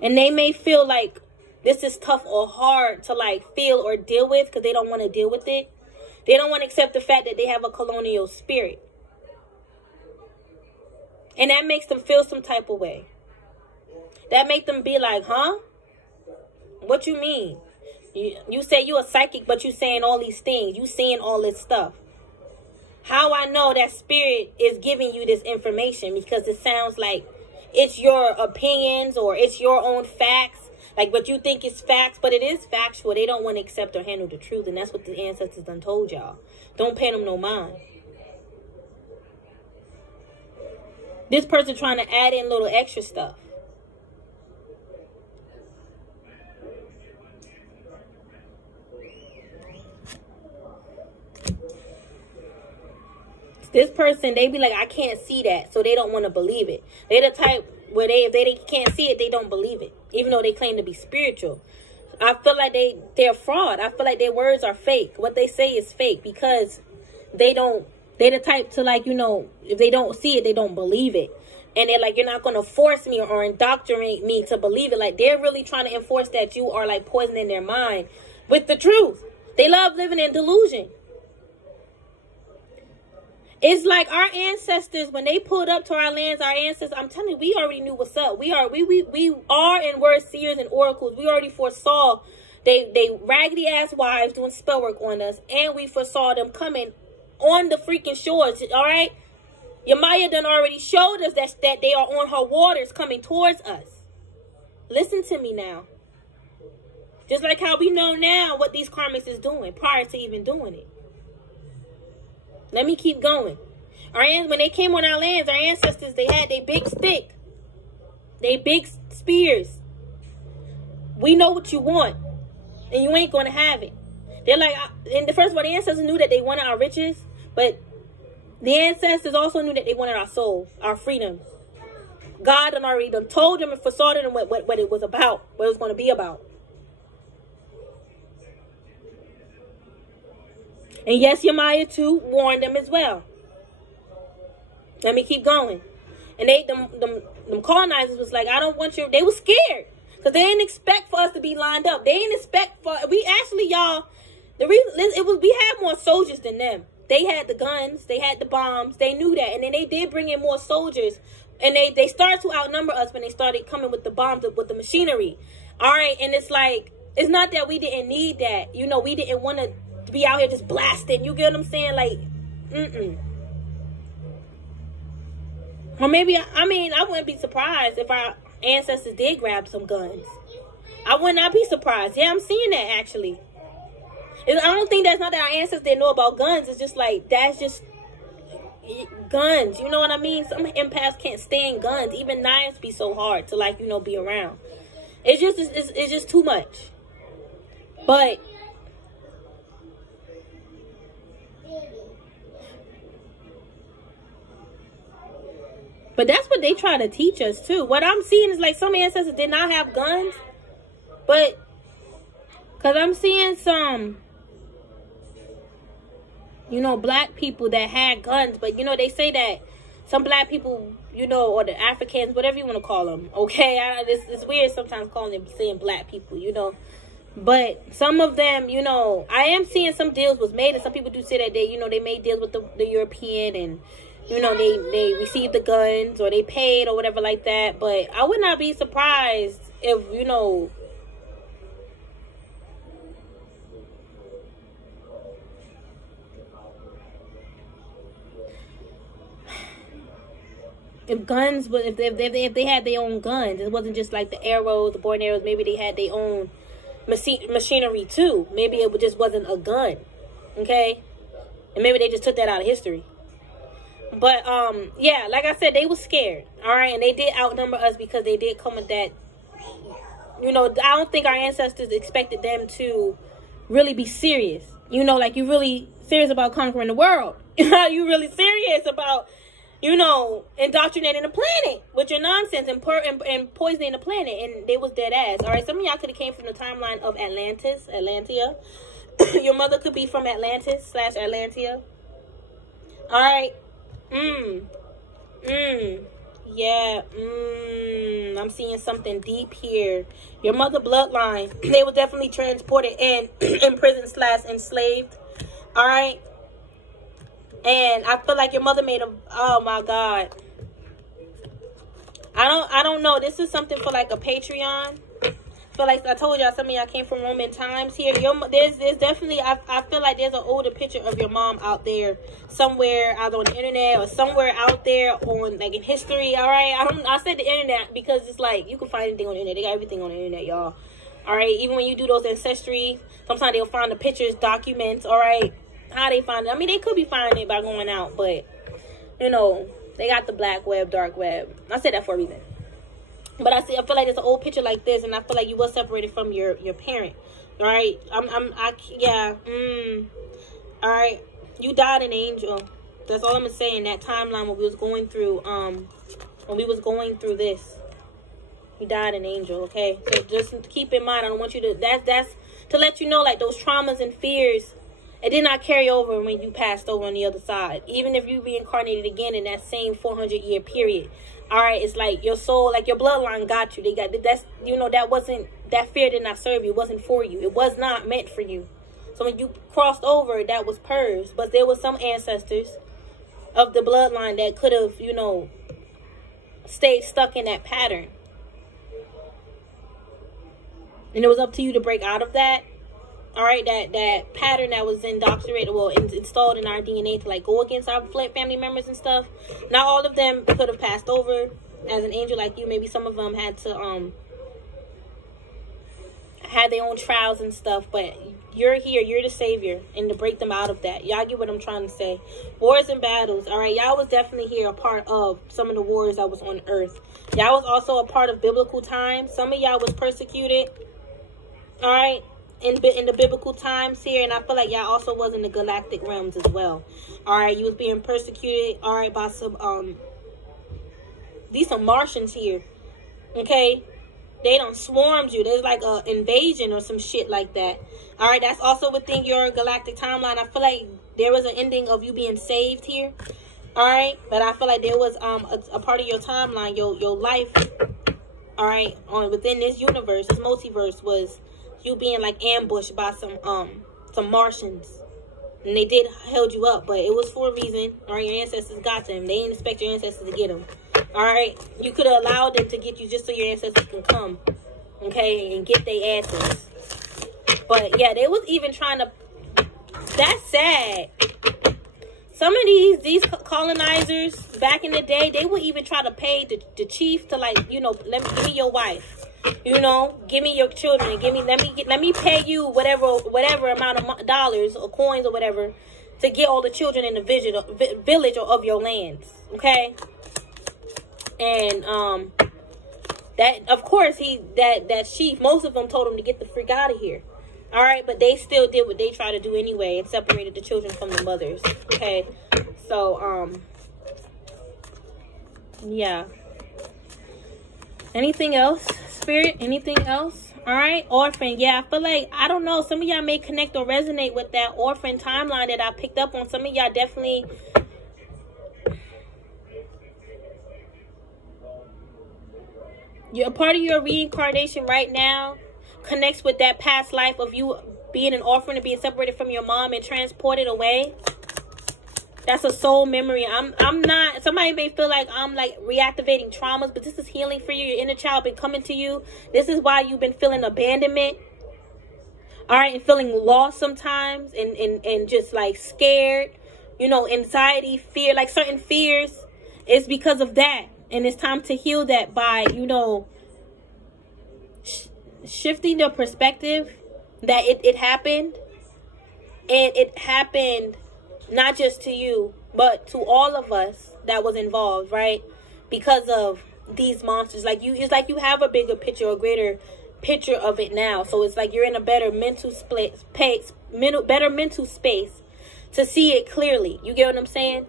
And they may feel like this is tough or hard to like feel or deal with because they don't want to deal with it. They don't want to accept the fact that they have a colonial spirit. And that makes them feel some type of way. That make them be like, huh? What you mean? You say you a psychic, but you saying all these things. You seeing all this stuff. How I know that spirit is giving you this information? Because it sounds like it's your opinions or it's your own facts. Like what you think is facts, but it is factual. They don't want to accept or handle the truth. And that's what the ancestors done told y'all. Don't pay them no mind. This person trying to add in little extra stuff. This person, they be like, I can't see that. So they don't want to believe it. They're the type where if they can't see it, they don't believe it. Even though they claim to be spiritual. I feel like they're fraud. I feel like their words are fake. What they say is fake because they're the type to like, you know, if they don't see it, they don't believe it. And they're like, you're not going to force me or indoctrinate me to believe it. Like they're really trying to enforce that you are like poisoning their mind with the truth. They love living in delusion. It's like our ancestors, when they pulled up to our lands, our ancestors, I'm telling you, we already knew what's up. We are and were seers and oracles. We already foresaw they raggedy ass wives doing spell work on us. And we foresaw them coming on the freaking shores. All right. Your Maya done already showed us that they are on her waters coming towards us. Listen to me now. Just like how we know now what these karmics is doing prior to even doing it. Let me keep going. When they came on our lands, our ancestors, they had their big stick. They big spears. We know what you want. And you ain't going to have it. They're like, and the first of all, the ancestors knew that they wanted our riches. But the ancestors also knew that they wanted our soul, our freedom. God done already done told them and foresaw them what it was about. What it was going to be about. And yes, Yamaya too warned them as well. Let me keep going. And them colonizers was like, I don't want you. They were scared because they didn't expect for us to be lined up. They didn't expect for we actually, y'all. The reason it was we had more soldiers than them. They had the guns, they had the bombs. They knew that, and then they did bring in more soldiers. And they started to outnumber us when they started coming with the bombs, with the machinery. All right, and it's like it's not that we didn't need that. You know, we didn't want to be out here just blasting. You get what I'm saying? Like, Or maybe, I mean, I wouldn't be surprised if our ancestors did grab some guns. I would not be surprised. Yeah, I'm seeing that actually. I don't think that's not that our ancestors didn't know about guns. It's just like, that's just guns. You know what I mean? Some empaths can't stand guns. Even knives be so hard to like, you know, be around. It's just too much. But that's what they try to teach us too. What I'm seeing is like some ancestors did not have guns. But because I'm seeing some, you know, black people that had guns. But, you know, they say that some black people, you know, or the Africans, whatever you want to call them. Okay, it's weird sometimes saying black people, you know. But some of them, you know, I am seeing some deals was made. And some people do say that they, you know, they made deals with the European and you know, they received the guns or they paid or whatever like that. But I would not be surprised if, you know, if guns, but if they had their own guns, it wasn't just like the arrows, the bow and arrows. Maybe they had their own machinery too. Maybe it just wasn't a gun, okay? And maybe they just took that out of history. But yeah, like I said, they were scared, all right, and they did outnumber us because they did come with that. You know, I don't think our ancestors expected them to really be serious. You know, like, you really serious about conquering the world. You really serious about, you know, indoctrinating the planet with your nonsense and poisoning the planet. And they was dead ass. All right, some of y'all could have came from the timeline of Atlantia. Your mother could be from Atlantis/Atlantia. All right. Yeah. I'm seeing something deep here. Your mother bloodline, they were definitely transported and imprisoned/enslaved. All right. And I feel like your mother made a, oh my God. I don't know. This is something for like a Patreon. I feel like I told y'all, some of y'all came from Roman times here. There's definitely, I feel like there's an older picture of your mom out there somewhere, either on the internet or somewhere out there on, like, in history. All right. I said the internet because it's like, you can find anything on the internet. They got everything on the internet, y'all. All right. Even when you do those ancestry, sometimes they'll find the pictures, documents. All right. How they find it? I mean, they could be finding it by going out, but, you know, they got the black web, dark web. I said that for a reason. But I feel like there's an old picture like this, and I feel like you were separated from your parent. All right, yeah. All right, you died an angel. That's all I'm gonna say in that timeline when we was going through this. You died an angel. Okay, so just keep in mind. I don't want you to. That's to let you know, like, those traumas and fears, it did not carry over when you passed over on the other side. Even if you reincarnated again in that same 400-year period. All right, it's like your soul, like your bloodline got you. That's, you know, that fear did not serve you. It wasn't for you. It was not meant for you. So when you crossed over, that was purged. But there were some ancestors of the bloodline that could have, you know, stayed stuck in that pattern. And it was up to you to break out of that. All right, that pattern that was indoctrinated, well, installed in our DNA to, like, go against our family members and stuff. Not all of them could have passed over as an angel like you. Maybe some of them had to had their own trials and stuff. But you're here, you're the savior, and to break them out of that. Y'all get what I'm trying to say? Wars and battles. All right, y'all was definitely here, a part of some of the wars that was on Earth. Y'all was also a part of biblical times. Some of y'all was persecuted. All right. In the biblical times here, and I feel like y'all also was in the galactic realms as well. All right, you was being persecuted, all right, by some these some Martians here. Okay, they done swarmed you. There's like a invasion or some shit like that. All right, that's also within your galactic timeline. I feel like there was an ending of you being saved here. All right, but I feel like there was a part of your timeline, your life, all right, within this universe, this multiverse, was you being like ambushed by some Martians, and they did held you up, but it was for a reason. All right, your ancestors got them. They didn't expect your ancestors to get them. All right, you could have allowed them to get you just so your ancestors can come, okay, and get their asses. But yeah, they was even trying to. That's sad. Some of these colonizers back in the day, they would even try to pay the chief to, like, you know, give me your wife. You know, give me your children. Let me pay you whatever amount of dollars or coins or whatever to get all the children in the village of your lands. Okay, and that, of course, that chief, most of them told him to get the freak out of here. All right, but they still did what they tried to do anyway and separated the children from the mothers. Okay, so yeah. Anything else, Spirit? Anything else? All right, orphan. Yeah, I feel like, I don't know, some of y'all may connect or resonate with that orphan timeline that I picked up on. Some of y'all definitely. A part of your reincarnation right now connects with that past life of you being an orphan and being separated from your mom and transported away. That's a soul memory. I'm not, somebody may feel like I'm like reactivating traumas, but this is healing for you. Your inner child been coming to you. This is why you've been feeling abandonment. All right, and feeling lost sometimes, and just like scared, you know, anxiety, fear, like certain fears. It's because of that. And it's time to heal that by, you know, shifting the perspective that it happened. And it happened not just to you, but to all of us that was involved, right? Because of these monsters. Like you, it's like you have a bigger picture, a greater picture of it now. So it's like you're in a better mental space, better mental space to see it clearly. You get what I'm saying?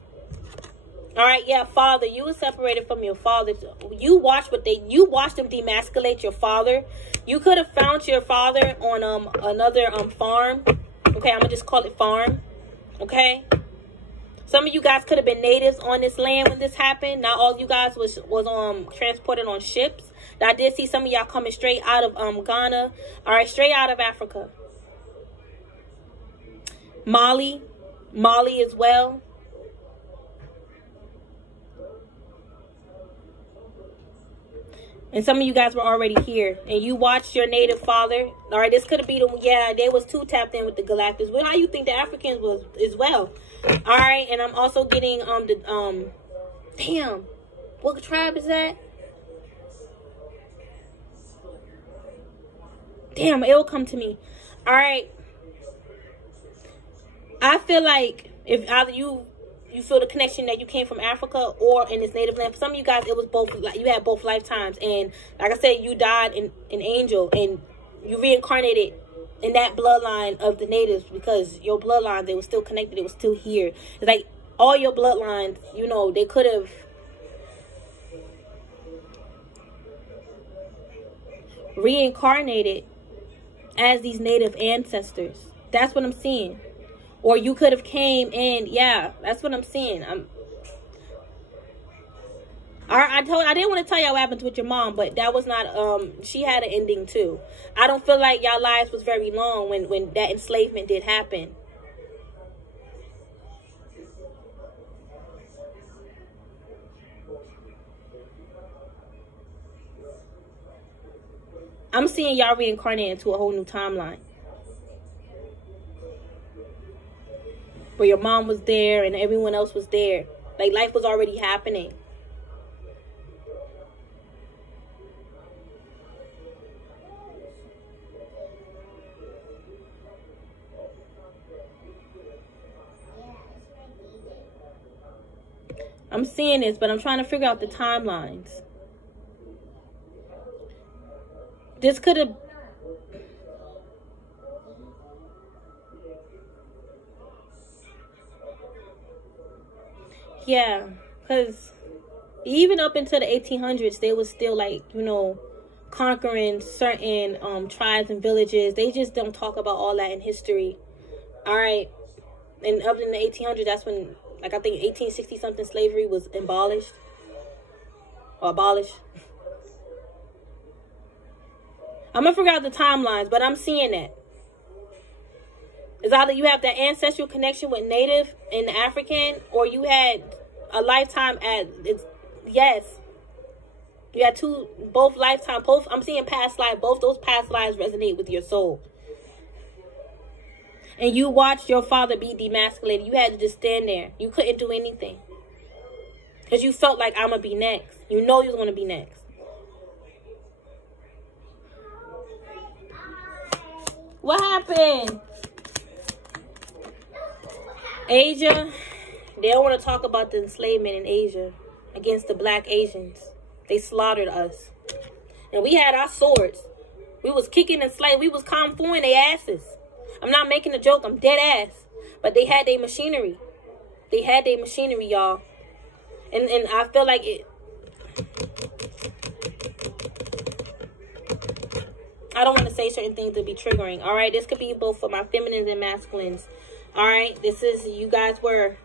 All right, yeah, father, you were separated from your father. You watched them demasculate your father. You could have found your father on another farm. Okay, I'm gonna just call it farm. Okay, some of you guys could have been natives on this land when this happened. Not all of you guys was transported on ships. I did see some of y'all coming straight out of Ghana. All right, straight out of Africa. Mali as well. And some of you guys were already here. And you watched your native father. All right, this could have been, yeah, they was too tapped in with the Galactics. Well, how you think the Africans was as well? All right, and I'm also getting, damn, what tribe is that? Damn, it will come to me. All right. I feel like if either you feel the connection that you came from Africa or in this native land. For some of you guys, it was both. Like you had both lifetimes, and like I said, you died an angel, and you reincarnated in that bloodline of the natives because your bloodline, they were still connected. It was still here. It's like all your bloodlines, you know, they could have reincarnated as these native ancestors. That's what I'm seeing. Or you could have came in, yeah, that's what I'm seeing. I didn't want to tell y'all what happened with your mom, but that was not, she had an ending too. I don't feel like y'all lives was very long when that enslavement did happen. I'm seeing y'all reincarnate into a whole new timeline. Where your mom was there and everyone else was there. Like life was already happening. I'm seeing this, but I'm trying to figure out the timelines. This could have... Yeah, because even up into the 1800s, they was still like, you know, conquering certain tribes and villages. They just don't talk about all that in history. All right. And up in the 1800s, that's when, like, I think 1860 something slavery was abolished. Or abolished. I'm going to figure out the timelines, but I'm seeing that. It's either you have that ancestral connection with Native and African, or you had a lifetime at, yes. You had both lifetime, both, I'm seeing past life, both those past lives resonate with your soul. And you watched your father be demasculated. You had to just stand there. You couldn't do anything. Because you felt like, I'm going to be next. You know you're going to be next. What happened? Asia, they don't want to talk about the enslavement in Asia against the black Asians. They slaughtered us. And we had our swords. We was kicking and slaying. We was confoing their asses. I'm not making a joke. I'm dead ass. But they had their machinery. They had their machinery, y'all. And I feel like it... I don't want to say certain things to be triggering. All right? This could be both for my feminines and masculines. All right, this is, you guys were,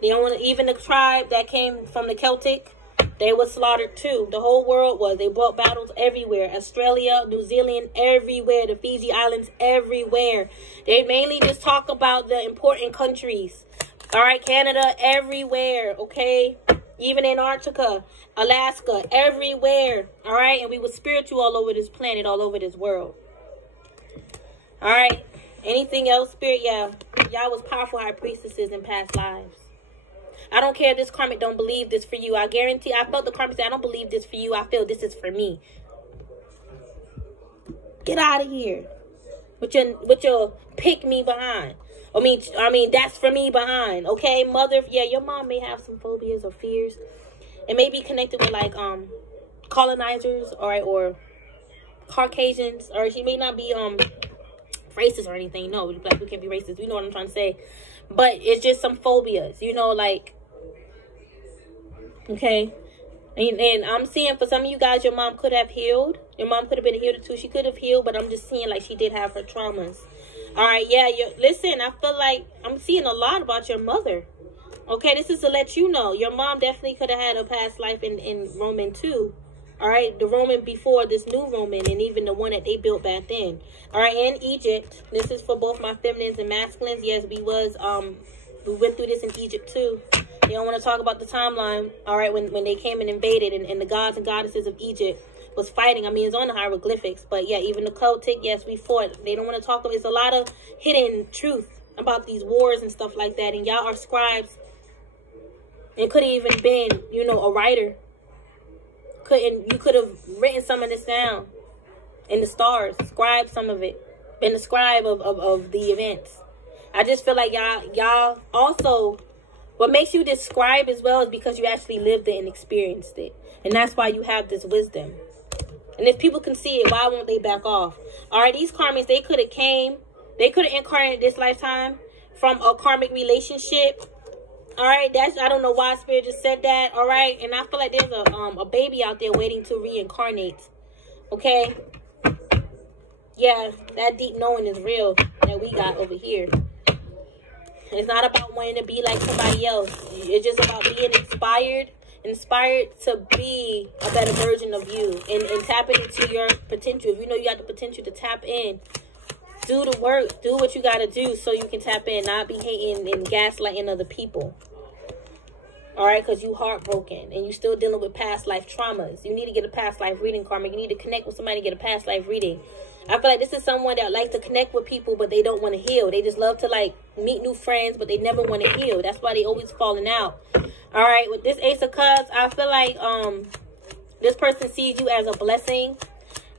they don't want to, even the tribe that came from the Celtic, they were slaughtered too. The whole world was. They brought battles everywhere. Australia, New Zealand, everywhere. The Fiji Islands, everywhere. They mainly just talk about the important countries. All right, Canada, everywhere, okay? Even Antarctica, Alaska, everywhere, all right? And we were spiritual all over this planet, all over this world. All right, anything else, Spirit? Yeah, y'all was powerful high priestesses in past lives. I don't care if this karmic don't believe this for you. I guarantee, I felt the karmic say, I don't believe this for you. I feel this is for me. Get out of here with your pick me behind. I mean, that's for me behind, okay? Mother, yeah, your mom may have some phobias or fears. It may be connected with, like, colonizers, all right, or Caucasians, or she may not be, racist or anything. No, black people can't be racist. You know what I'm trying to say. But it's just some phobias, you know, like, okay? And I'm seeing for some of you guys, your mom could have healed. Your mom could have been healed too. She could have healed, but I'm just seeing, like, she did have her traumas. All right, yeah, listen, I feel like I'm seeing a lot about your mother. Okay, this is to let you know. Your mom definitely could have had a past life in Roman too. All right, the Roman before this new Roman, and even the one that they built back then. All right, in Egypt. This is for both my feminines and masculines. Yes, we went through this in Egypt too. They don't want to talk about the timeline. All right, when they came and invaded, and the gods and goddesses of Egypt was fighting. I mean, it's on the hieroglyphics, but yeah, even the Celtic, yes, we fought. They don't want to talk about. It's a lot of hidden truth about these wars and stuff like that. And y'all are scribes, and could have even been, you know, a writer. You could have written some of this down in the stars, scribe some of it, been the scribe of the events. I just feel like y'all also, what makes you this scribe as well is because you actually lived it and experienced it, and that's why you have this wisdom. And if people can see it, why won't they back off? All right, these karmics, they could have incarnated this lifetime from a karmic relationship. All right, I don't know why Spirit just said that. All right, and I feel like there's a baby out there waiting to reincarnate. Okay, yeah, that deep knowing is real that we got over here. It's not about wanting to be like somebody else. It's just about being inspired to be a better version of you, and tapping into your potential. If you know you got the potential to tap in, do the work, do what you got to do so you can tap in, not be hating and gaslighting other people. All right, because you heartbroken and you still dealing with past life traumas. You need to get a past life reading, karmic. You need to connect with somebody to get a past life reading. I feel like this is someone that likes to connect with people, but they don't want to heal. They just love to, like, meet new friends, but they never want to heal. That's why they always falling out. All right, with this Ace of Cups, I feel like this person sees you as a blessing,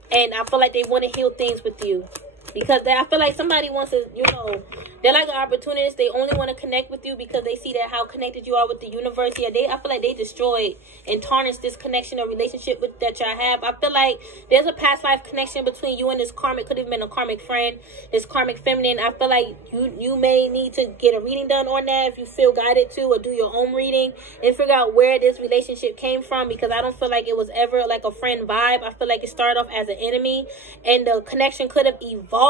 and I feel like they want to heal things with you. Because I feel like somebody wants to, you know, they're like an opportunist. They only want to connect with you because they see that how connected you are with the universe. Yeah, I feel like they destroyed and tarnished this connection or relationship that y'all have. I feel like there's a past life connection between you and this karmic. Could have been a karmic friend, this karmic feminine. I feel like you may need to get a reading done on that if you feel guided to, or do your own reading and figure out where this relationship came from, because I don't feel like it was ever like a friend vibe. I feel like it started off as an enemy, and the connection could have evolved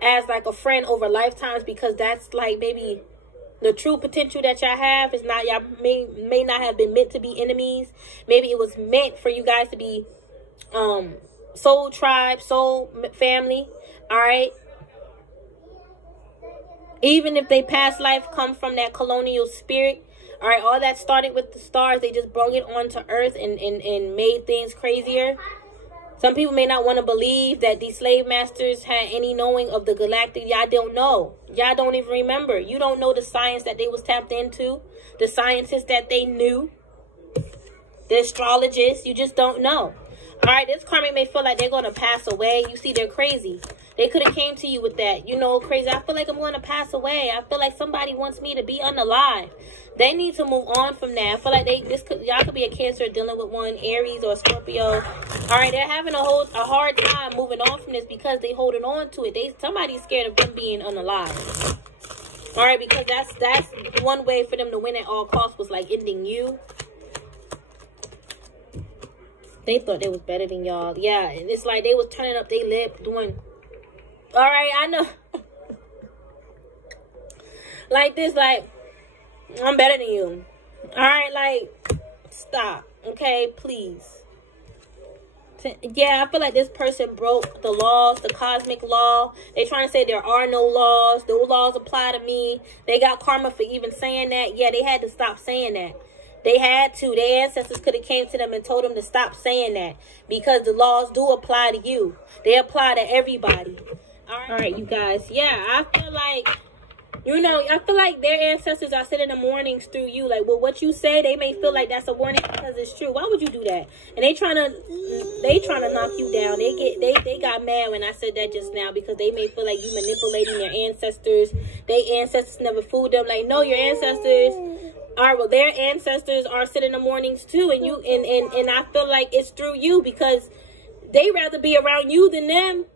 as like a friend over lifetimes, because that's like maybe the true potential that y'all have is not, y'all may not have been meant to be enemies. Maybe it was meant for you guys to be soul tribe, soul family. All right, even if they past life come from that colonial spirit. All right, all that started with the stars. They just brought it onto earth and made things crazier. Some people may not want to believe that these slave masters had any knowing of the galactic. Y'all don't know. Y'all don't even remember. You don't know the science that they was tapped into, the scientists that they knew, the astrologists. You just don't know. All right, this karmic may feel like they're going to pass away. You see, they're crazy. They could have came to you with that, you know, crazy. I feel like I'm going to pass away. I feel like somebody wants me to be unalive. They need to move on from that. I feel like y'all could be a Cancer dealing with one, Aries or Scorpio. All right, they're having a hard time moving on from this because they holding on to it. Somebody's scared of them being unalive. All right, because that's one way for them to win at all costs, was like ending you. They thought they was better than y'all. Yeah, and it's like they was turning up their lip, doing. All right, I know. Like this, like, I'm better than you. All right, like, stop. Okay, please. Yeah, I feel like this person broke the laws, the cosmic law. They trying to say there are no laws. No laws apply to me. They got karma for even saying that. Yeah, they had to stop saying that. They had to. Their ancestors could have came to them and told them to stop saying that, because the laws do apply to you. They apply to everybody. All right, you guys. Yeah, I feel like, you know, I feel like their ancestors are sending the warnings through you. Like, well, what you say, they may feel like that's a warning because it's true. Why would you do that? And they trying to knock you down. They got mad when I said that just now, because they may feel like you manipulating their ancestors. Their ancestors never fooled them. Like, no, your ancestors are, well, their ancestors are sending the warnings too, and you and I feel like it's through you, because they rather be around you than them.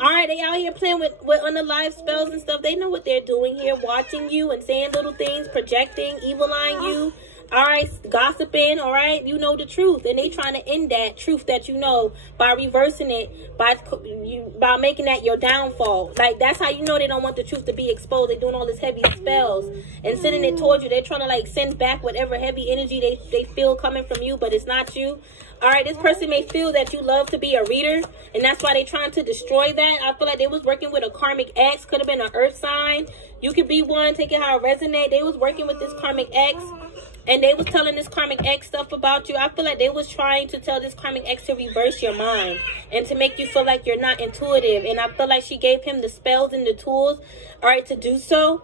All right, they out here playing with unalive spells and stuff. They know what they're doing here, watching you and saying little things, projecting, evil-eyeing you. All right, gossiping. All right, you know the truth, and they trying to end that truth that you know by reversing it, by making that your downfall. Like, that's how you know they don't want the truth to be exposed. They're doing all this heavy spells and sending it towards you. They're trying to like send back whatever heavy energy they feel coming from you, but it's not you. All right, this person may feel that you love to be a reader, and that's why they're trying to destroy that. I feel like they was working with a karmic ex. Could have been an earth sign. You could be one. Take it how it resonate. They was working with this karmic ex, and they was telling this karmic ex stuff about you. I feel like they was trying to tell this karmic ex to reverse your mind and to make you feel like you're not intuitive. And I feel like she gave him the spells and the tools, all right, to do so.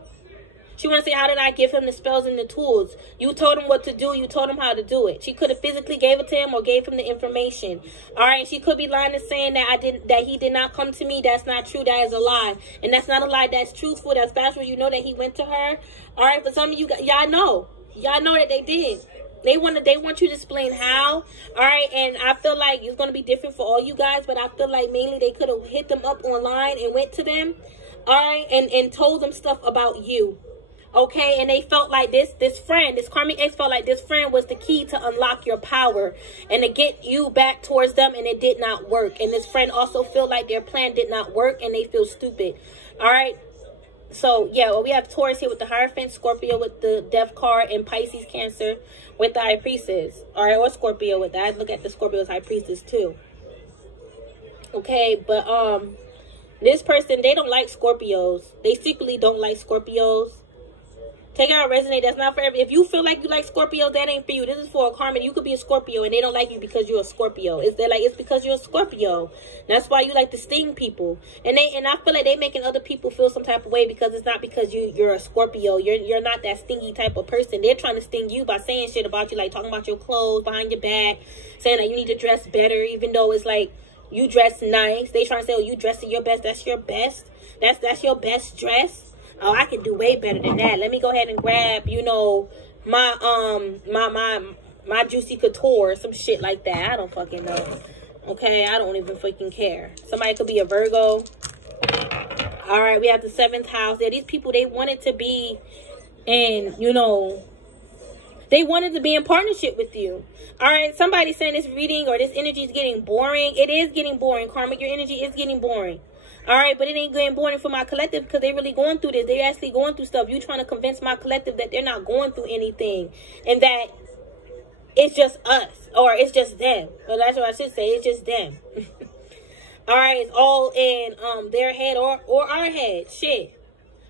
She want to say, how did I give him the spells and the tools? You told him what to do. You told him how to do it. She could have physically gave it to him or gave him the information. All right. She could be lying and saying that he did not come to me. That's not true. That is a lie. And that's not a lie. That's truthful. That's factual. You know that he went to her. All right. For some of you, y'all know that they did. They want you to explain how. All right. And I feel like it's going to be different for all you guys, but I feel like mainly they could have hit them up online and went to them. All right. And told them stuff about you. Okay, and they felt like this karmic ex felt like this friend was the key to unlock your power and to get you back towards them, and it did not work. And this friend also feel like their plan did not work, and they feel stupid. All right, so yeah, well, we have Taurus here with the Hierophant, Scorpio with the Death card, and Pisces, Cancer with the High Priestess. All right, or Scorpio with that. I look at the Scorpio's High Priestess too. Okay, but this person, they don't like Scorpios. They secretly don't like Scorpios. Take out resonate. That's not for every. If you feel like you like Scorpio, that ain't for you. This is for a karmic. You could be a Scorpio and they don't like you because you're a Scorpio. It's because you're a Scorpio. That's why you like to sting people. And I feel like they making other people feel some type of way, because it's not because you're a Scorpio. You're not that stingy type of person. They're trying to sting you by saying shit about you, like talking about your clothes behind your back, saying that you need to dress better, even though it's like you dress nice. They trying to say, oh, you dressing your best. That's your best. That's your best dress. Oh, I can do way better than that. Let me go ahead and grab, you know, my Juicy Couture, some shit like that. I don't fucking know. Okay, I don't even fucking care. Somebody could be a Virgo. All right, we have the 7th house. Yeah, these people, they wanted to be in, you know, they wanted to be in partnership with you. All right, somebody saying this reading or this energy is getting boring. It is getting boring, Karmic. Your energy is getting boring. All right, but it ain't getting boring for my collective, because they really going through this. They actually going through stuff. You trying to convince my collective that they're not going through anything and that it's just us or it's just them. Well, that's what I should say. It's just them. All right, it's all in their head or our head. Shit.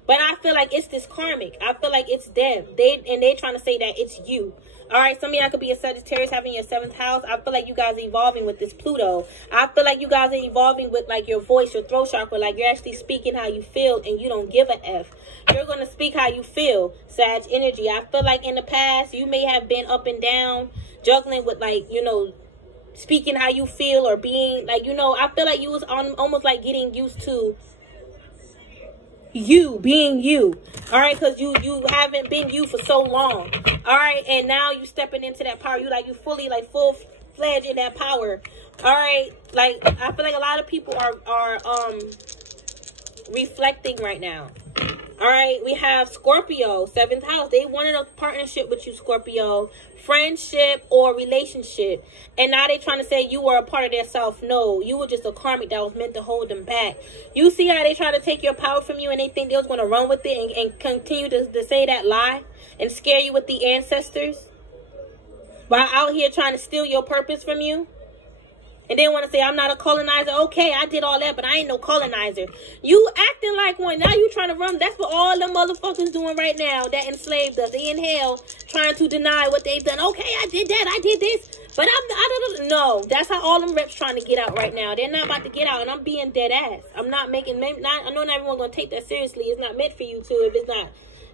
But I feel like it's this karmic. I feel like it's them. They're trying to say that it's you. All right, some of y'all could be a Sagittarius having your 7th house. I feel like you guys are evolving with this Pluto. I feel like you guys are evolving with like your voice, your throat chakra. Like you're actually speaking how you feel and you don't give a F. You're going to speak how you feel, Sag energy. I feel like in the past you may have been up and down, juggling with like, you know, speaking how you feel or being like, you know, I feel like you was almost like getting used to you being you. All right, because you haven't been you for so long. All right, and now you stepping into that power. You fully like full-fledged in that power. All right, like I feel like a lot of people are reflecting right now. All right, we have Scorpio, 7th house. They wanted a partnership with you, Scorpio, friendship or relationship. And now they trying to say you were a part of their self. No, you were just a karmic that was meant to hold them back. You see how they try to take your power from you and they think they was going to run with it and continue to say that lie and scare you with the ancestors while out here trying to steal your purpose from you? And then want to say, I'm not a colonizer. Okay, I did all that, but I ain't no colonizer. You acting like one. Now you trying to run. That's what all the motherfuckers doing right now that enslaved us. They in hell trying to deny what they've done. Okay, I did that. I did this. But I don't know. That's how all them reps trying to get out right now. They're not about to get out, and I'm being dead ass. I'm not making, I know not everyone's going to take that seriously. It's not meant for you to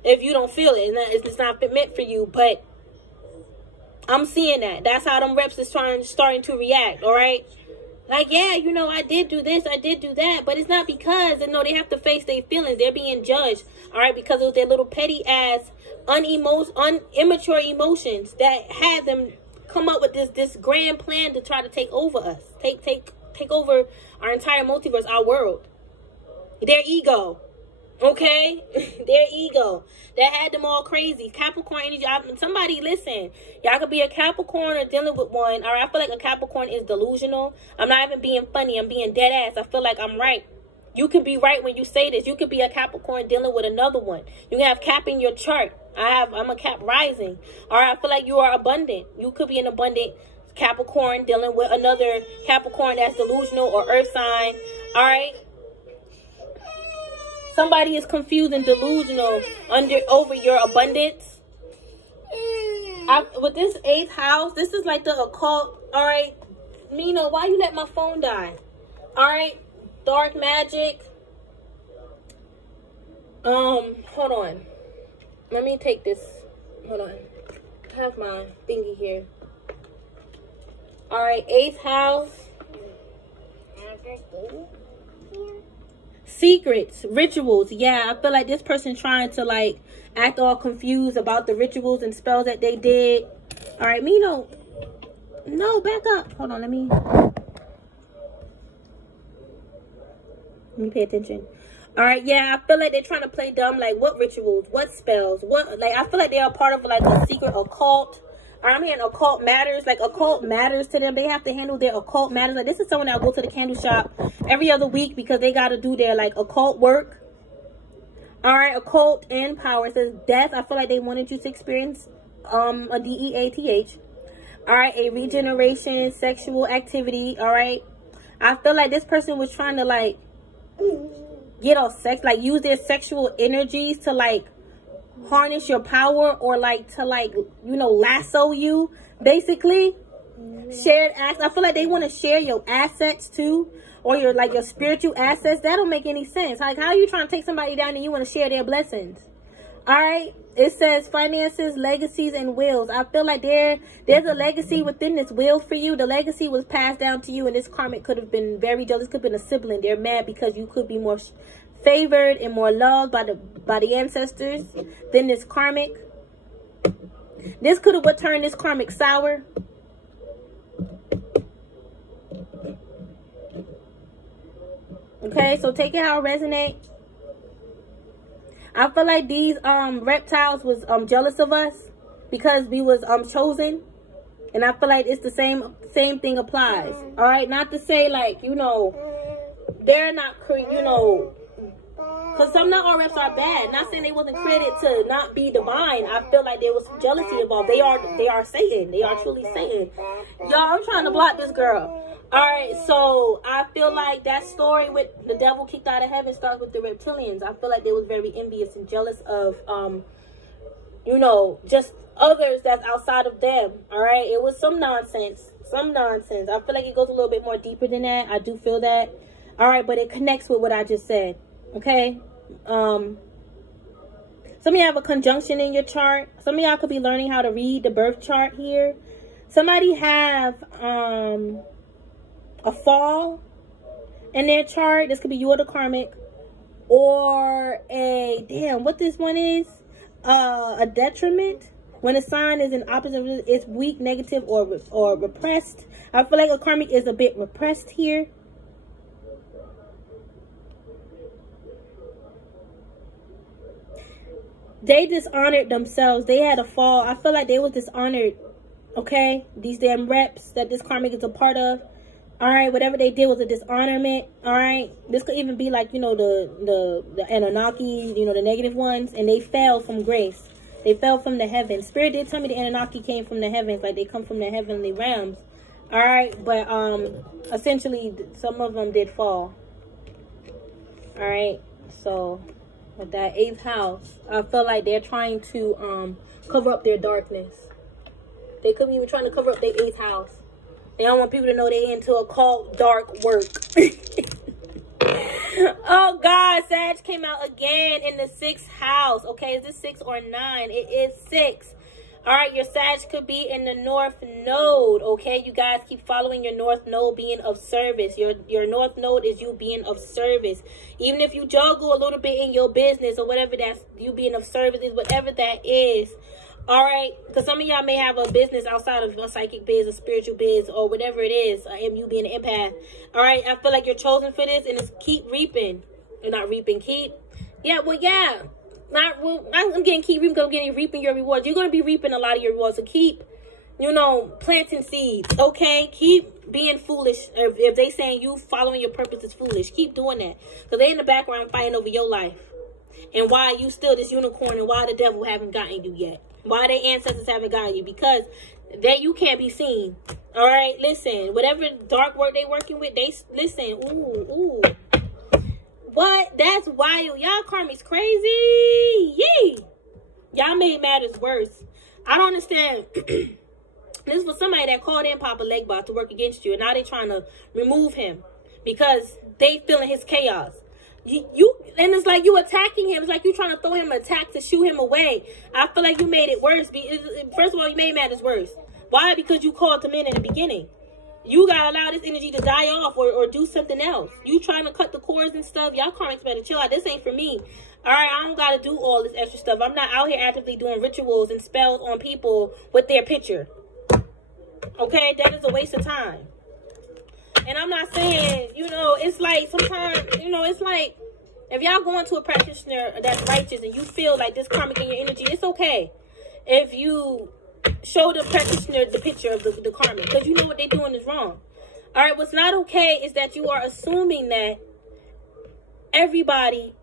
if you don't feel it. It's not meant for you, but I'm seeing that. That's how them reps is starting to react, all right? Like, yeah, you know, I did do this, I did do that, but it's not because, you know, they have to face their feelings. They're being judged, all right, because it was their little petty ass, immature emotions that had them come up with this grand plan to try to take over us, take over our entire multiverse, our world. Their ego. Okay, their ego that had them all crazy. Capricorn energy. Somebody listen, y'all could be a Capricorn or dealing with one. All right, I feel like a Capricorn is delusional. I'm not even being funny. I'm being dead ass. I feel like I'm right. You could be right when you say this. You could be a Capricorn dealing with another one. You can have Cap in your chart. I'm a Cap rising. All right, I feel like you are abundant. You could be an abundant Capricorn dealing with another Capricorn that's delusional or earth sign. All right. Somebody is confused and delusional over your abundance. With this 8th house, this is like the occult. All right, Mina, why you let my phone die? All right, dark magic. Hold on. Let me take this. Hold on. I have my thingy here. All right, 8th house. Secrets, rituals. Yeah, I feel like this person trying to like act all confused about the rituals and spells that they did. All right, Mino. No, back up. Hold on, let me pay attention. All right, yeah, I feel like they're trying to play dumb. Like, what rituals? What spells? What? Like, I feel like they are part of like a secret occult. I'm hearing occult matters. Like, occult matters to them. They have to handle their occult matters. Like, this is someone that will go to the candle shop every other week because they got to do their, like, occult work. All right, occult and power. It says death. I feel like they wanted you to experience a DEATH. All right, a regeneration, sexual activity. All right. I feel like this person was trying to, like, get all sex, like, use their sexual energies to, like, harness your power or like to like, you know, lasso you, basically. Shared assets. I feel like they want to share your assets too, or your like your spiritual assets. That don't make any sense. Like, how are you trying to take somebody down and you want to share their blessings? All right, it says finances, legacies, and wills. I feel like there's a legacy within this will for you. The legacy was passed down to you, and this karmic could have been very jealous. Could have been a sibling. They're mad because you could be more favored and more loved by the ancestors than this karmic. This could have what turned this karmic sour. Okay, so take it how it resonates. I feel like these reptiles was jealous of us because we was chosen, and I feel like it's the same thing applies. All right, not to say like, you know, they're not, you know, because not all reps are bad. Not saying they wasn't created to not be divine. I feel like there was some jealousy involved. They are Satan. They are truly Satan. Y'all, I'm trying to block this girl. All right, so I feel like that story with the devil kicked out of heaven starts with the reptilians. I feel like they was very envious and jealous of, you know, just others that's outside of them. All right, it was some nonsense. Some nonsense. I feel like it goes a little bit more deeper than that. I do feel that. All right, but it connects with what I just said. Okay, some of y'all have a conjunction in your chart. Some of y'all could be learning how to read the birth chart here. Somebody have a fall in their chart. This could be you or the karmic, or a what this one is, a detriment. When a sign is an opposite, it's weak, negative, or repressed. I feel like a karmic is a bit repressed here. They dishonored themselves. They had a fall. I feel like they was dishonored. Okay? These damn reps that this karmic is a part of. Alright? Whatever they did was a dishonorment. Alright? This could even be like, you know, the Anunnaki, you know, the negative ones. And they fell from grace. They fell from the heavens. Spirit did tell me the Anunnaki came from the heavens. Like they come from the heavenly realms. All right, but essentially some of them did fall. All right, so with that 8th house, I feel like they're trying to cover up their darkness. They could be even trying to cover up their 8th house. They don't want people to know they into occult dark work. Oh God, Sag came out again in the 6th house. Okay, is this 6 or 9? It is 6. All right, your Sag could be in the North Node. Okay, you guys keep following your North Node being of service. Your North Node is you being of service. Even if you juggle a little bit in your business or whatever, that's you being of service is whatever that is. All right, because some of y'all may have a business outside of a psychic biz, a spiritual biz, or whatever it is, you being an empath. All right, I feel like you're chosen for this, and it's keep reaping. You're not reaping, keep. Yeah, well, yeah. I'm getting keep reaping because I'm getting reaping your rewards. You're going to be reaping a lot of your rewards, so keep, you know, planting seeds, okay? Keep being foolish. If they saying you following your purpose is foolish, keep doing that. Because they in the background fighting over your life. And why you still this unicorn and why the devil haven't gotten you yet. Why their ancestors haven't gotten you. Because that you can't be seen. All right? Listen, whatever dark work they working with, they, listen, ooh. What? That's wild. Y'all Karmic's crazy. Yee. Y'all made matters worse. I don't understand. This was somebody that called in Papa Legba to work against you. And now they trying to remove him. Because they feeling his chaos. And it's like you attacking him. It's like you trying to throw him an attack to shoo him away. I feel like you made it worse. First of all, you made matters worse. Why? Because you called him in the beginning. You gotta allow this energy to die off or do something else. You trying to cut the cords and stuff. Y'all Karmics better chill out. This ain't for me. All right, I don't gotta do all this extra stuff. I'm not out here actively doing rituals and spells on people with their picture. Okay, that is a waste of time. And I'm not saying, you know, it's like sometimes, you know, it's like if y'all going to a practitioner that's righteous and you feel like this karmic in your energy, it's okay if you show the practitioner the picture of the karmic, because you know what they're doing is wrong. All right, what's not okay is that you are assuming that everybody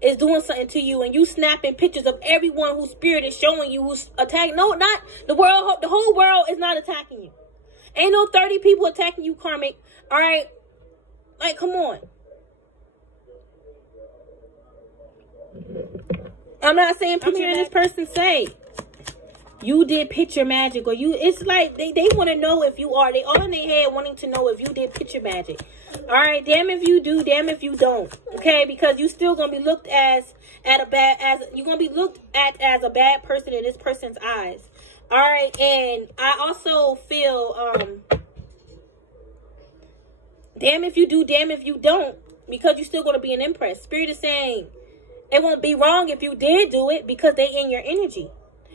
is doing something to you and you snapping pictures of everyone whose spirit is showing you who's attacking. No, not the world. The whole world is not attacking you. Ain't no 30 people attacking you, karmic. All right, like, come on. I'm not saying picture in this person say you did picture magic or you. It's like they want to know if you are. They all in their head wanting to know if you did picture magic. All right, damn if you do, damn if you don't. Okay, because you still gonna be looked you're gonna be looked at as a bad person in this person's eyes. All right, and I also feel damn if you do, damn if you don't, because you're still gonna be an Empress. Spirit is saying it won't be wrong if you did do it because they in your energy.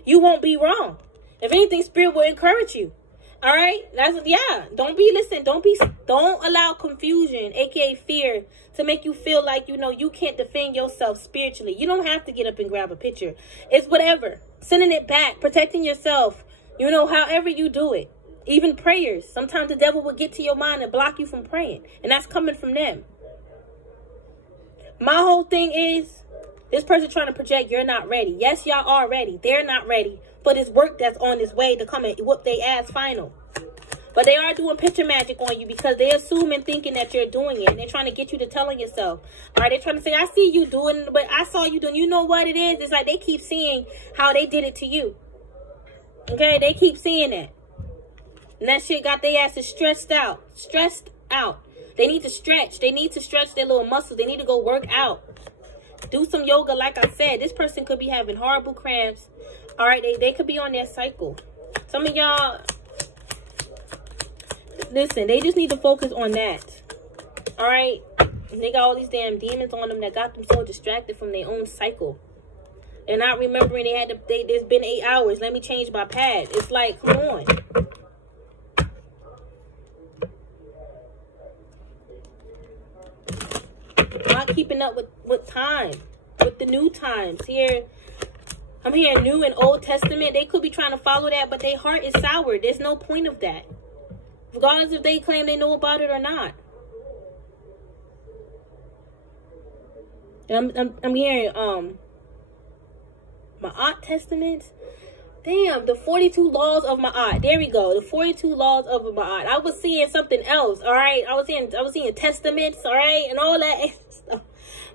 You won't be wrong. If anything, Spirit will encourage you. All right, don't allow confusion, aka fear, to make you feel like you can't defend yourself spiritually. You don't have to get up and grab a picture. It's whatever. Sending it back, protecting yourself, however you do it. Even prayers. Sometimes the devil will get to your mind and block you from praying, and that's coming from them. My whole thing is, this person trying to project you're not ready. Yes, y'all are ready. They're not ready for this work that's on its way to come and whoop their ass final. But they are doing picture magic on you because they assume and thinking that you're doing it. And they're trying to get you to telling yourself. All right, they're trying to say, I see you doing it, but I saw you doing. You know what it is? It's like they keep seeing how they did it to you. Okay, they keep seeing that. And that shit got their asses stressed out. Stressed out. They need to stretch. They need to stretch their little muscles. They need to go work out. Do some yoga, like I said. This person could be having horrible cramps. All right, they could be on their cycle. Some of y'all, listen, they just need to focus on that. All right? They got all these damn demons on them that got them so distracted from their own cycle. They're not remembering there's been 8 hours. Let me change my pad. It's like, come on. Not keeping up with time, with the new times. Here, I'm hearing New and Old Testament. They could be trying to follow that, but their heart is sour. There's no point of that, regardless if they claim they know about it or not. And I'm hearing my Aunt Testament. Damn, the 42 laws of Ma'at. There we go. The 42 laws of Ma'at. I was seeing something else, all right? I was seeing testaments, all right? And all that stuff.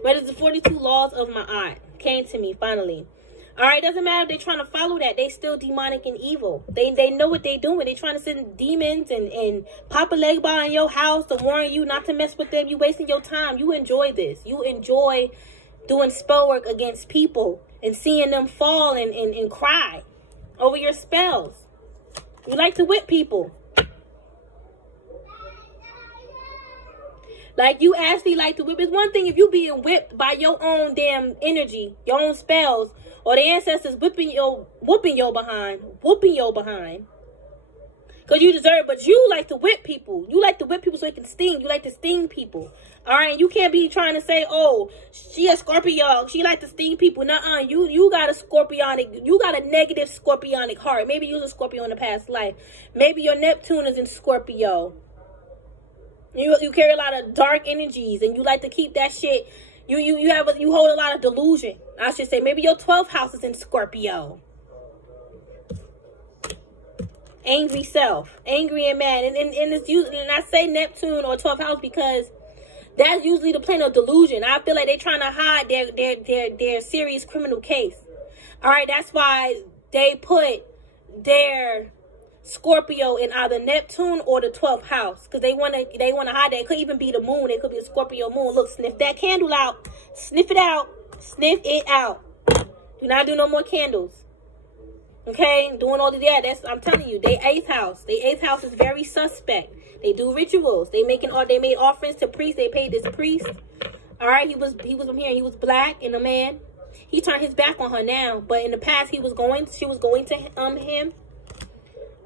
But it's the 42 laws of Ma'at. Came to me, finally. All right, doesn't matter if they're trying to follow that. They still demonic and evil. They know what they're doing. They're trying to send demons and pop a leg by in your house to warn you not to mess with them. You wasting your time. You enjoy this. You enjoy doing spell work against people and seeing them fall and cry over your spells. You like to whip people. Like, you actually like to whip. It's one thing if you being whipped by your own damn energy, your own spells, or the ancestors whooping your behind. Because you deserve it. But you like to whip people. You like to whip people so it can sting. You like to sting people. All right? You can't be trying to say, oh, she a Scorpio. She like to sting people. Nuh-uh. You got a scorpionic. You got a negative scorpionic heart. Maybe you was a Scorpio in the past life. Maybe your Neptune is in Scorpio. You carry a lot of dark energies, and you like to keep that shit. You hold a lot of delusion. I should say maybe your 12th house is in Scorpio. Angry self, angry and mad, and it's usually, and I say Neptune or 12th house because that's usually the plane of delusion. I feel like they're trying to hide their serious criminal case. All right, that's why they put their Scorpio in either Neptune or the 12th house, because they want to hide that. It could even be the moon. It could be a Scorpio moon. Look, sniff that candle out. Sniff it out. Sniff it out. Do not do no more candles. Okay, doing all of that. That's, I'm telling you, they 8th house. They 8th house is very suspect. They do rituals. They made offerings to priests. They paid this priest. All right, he was from here. He was black and a man. He turned his back on her now, but in the past she was going to him.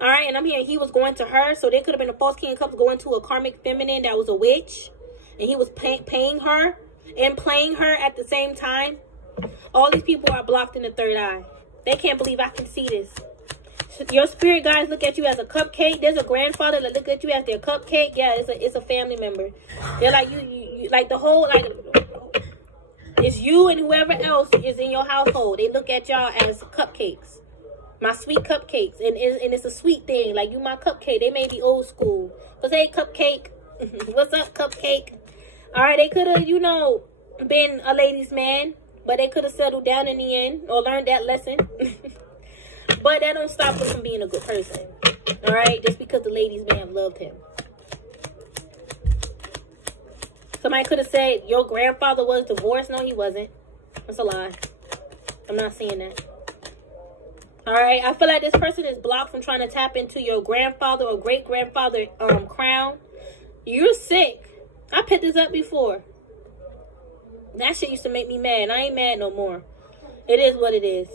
All right, and I'm hearing he was going to her, so there could have been a false king of cups going to a karmic feminine that was a witch, and he was paying her and playing her at the same time. All these people are blocked in the third eye. They can't believe I can see this. Your spirit guides look at you as a cupcake. There's a grandfather that look at you as their cupcake. Yeah, it's a family member. They're like you like the whole, like, it's you and whoever else is in your household. They look at y'all as cupcakes. My sweet cupcakes, and it's a sweet thing. Like, you my cupcake. They may be old school. But hey, cupcake. What's up, cupcake? All right, they could have, been a ladies' man, but they could have settled down in the end or learned that lesson. But that don't stop them from being a good person. All right, just because the ladies' man loved him. Somebody could have said your grandfather was divorced. No, he wasn't. That's a lie. I'm not seeing that. All right, I feel like this person is blocked from trying to tap into your grandfather or great-grandfather crown. You're sick. I picked this up before. That shit used to make me mad. I ain't mad no more. It is what it is.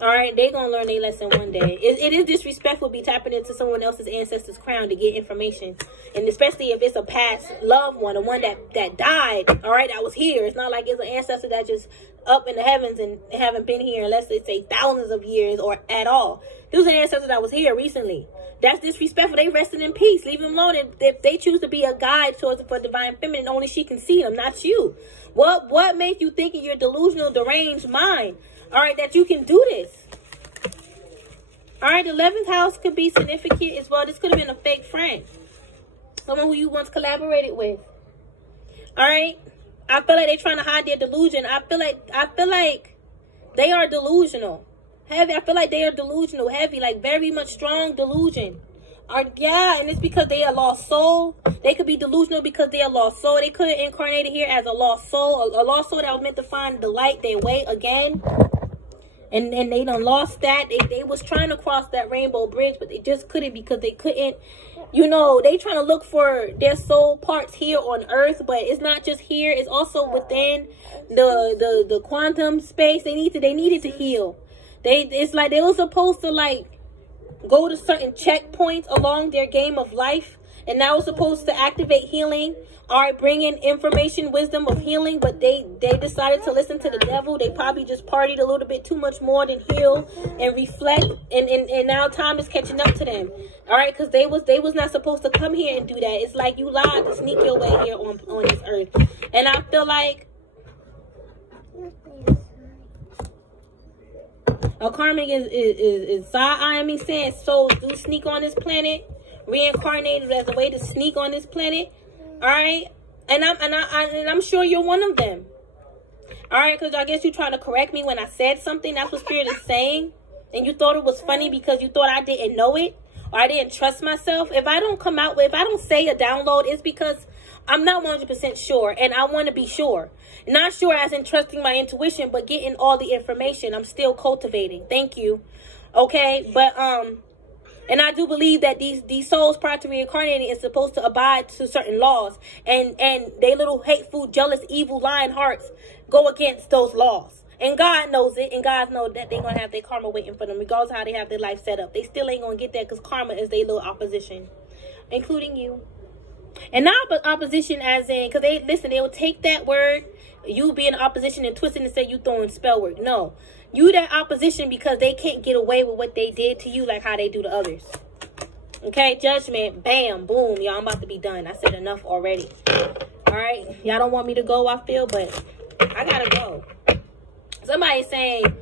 All right, they gonna learn their lesson one day. It is disrespectful to be tapping into someone else's ancestor's crown to get information, and especially if it's a past loved one, a one that died. All right, that was here. It's not like it's an ancestor that just up in the heavens and haven't been here unless they say thousands of years or at all. It was an ancestor that was here recently. That's disrespectful. They rested in peace. Leave them alone. If they choose to be a guide towards for divine feminine, only she can see them, not you. What makes you think in your delusional, deranged mind, all right, that you can do this? All right, the 11th house could be significant as well. This could have been a fake friend, someone who you once collaborated with. All right, I feel like they're trying to hide their delusion. I feel like they are delusional, heavy. I feel like they are delusional, heavy, like very much strong delusion. Yeah, and it's because they are lost soul. They could be delusional because they are lost soul. They could have incarnated here as a lost soul, a lost soul that was meant to find the light, their way again. And they done lost that. They was trying to cross that rainbow bridge, but they just couldn't because they couldn't. They trying to look for their soul parts here on earth, but it's not just here. It's also within the quantum space. They needed to heal. It's like they were supposed to like go to certain checkpoints along their game of life, and that was supposed to activate healing. All right, bring in information, wisdom of healing, but they decided to listen to the devil. They probably just partied a little bit too much more than heal and reflect, and now time is catching up to them. All right, because they was not supposed to come here and do that. It's like you lied to sneak your way here on this earth, and I feel like A karmic is side-eyeing me, saying souls do sneak on this planet, reincarnated as a way to sneak on this planet. All right, and I'm sure you're one of them. All right, because I guess you trying to correct me when I said something. That's what Spirit is saying, and you thought it was funny because you thought I didn't know it or I didn't trust myself. If I don't come out with, if I don't say a download, it's because I'm not 100% sure, and I want to be sure. Not sure as in trusting my intuition, but getting all the information. I'm still cultivating. Thank you. Okay, but and I do believe that these souls prior to reincarnating is supposed to abide to certain laws, and they little hateful, jealous, evil, lying hearts go against those laws. And God knows it, and God knows that they're gonna have their karma waiting for them, regardless of how they have their life set up. They still ain't gonna get that because karma is their little opposition, including you. And not opposition as in, because they will take that word, you being opposition, and twist it and say you throwing spell work. No. You that opposition because they can't get away with what they did to you like how they do to others. Okay? Judgment. Bam. Boom. Y'all, I'm about to be done. I said enough already. Alright? Y'all don't want me to go, I feel, but I gotta go. Somebody saying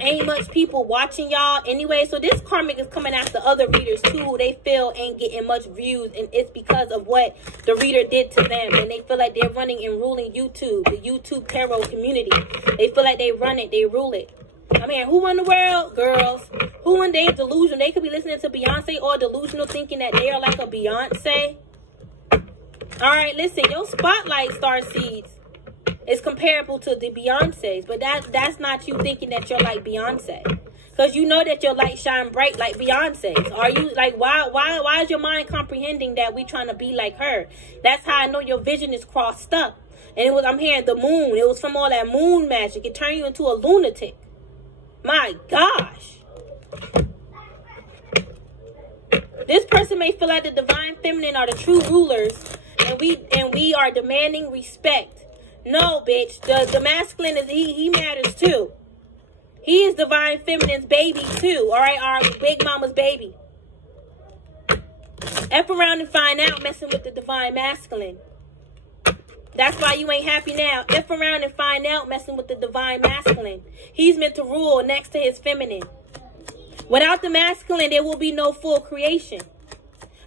ain't much people watching y'all anyway, so this karmic is coming after other readers too who they feel ain't getting much views, and it's because of what the reader did to them, and they feel like they're running and ruling YouTube, the YouTube tarot community. They feel like they run it, they rule it. I mean, who run the world? Girls. Who when they delusional? They could be listening to Beyonce or delusional, thinking that they are like a Beyonce. Alright, listen, your spotlight, star seeds, is comparable to the Beyonces, but that's not you thinking that you're like Beyonce, because you know that your light shine bright like Beyonce's. Are you like, why is your mind comprehending that we trying to be like her? That's how I know your vision is crossed up. And it was, I'm hearing the moon, it was from all that moon magic. It turned you into a lunatic. My gosh, this person may feel like the divine feminine are the true rulers, and we are demanding respect. No, bitch. The masculine is he matters too. He is divine feminine's baby too. All right, our big mama's baby. F around and find out messing with the divine masculine. That's why you ain't happy now. F around and find out messing with the divine masculine. He's meant to rule next to his feminine. Without the masculine, there will be no full creation.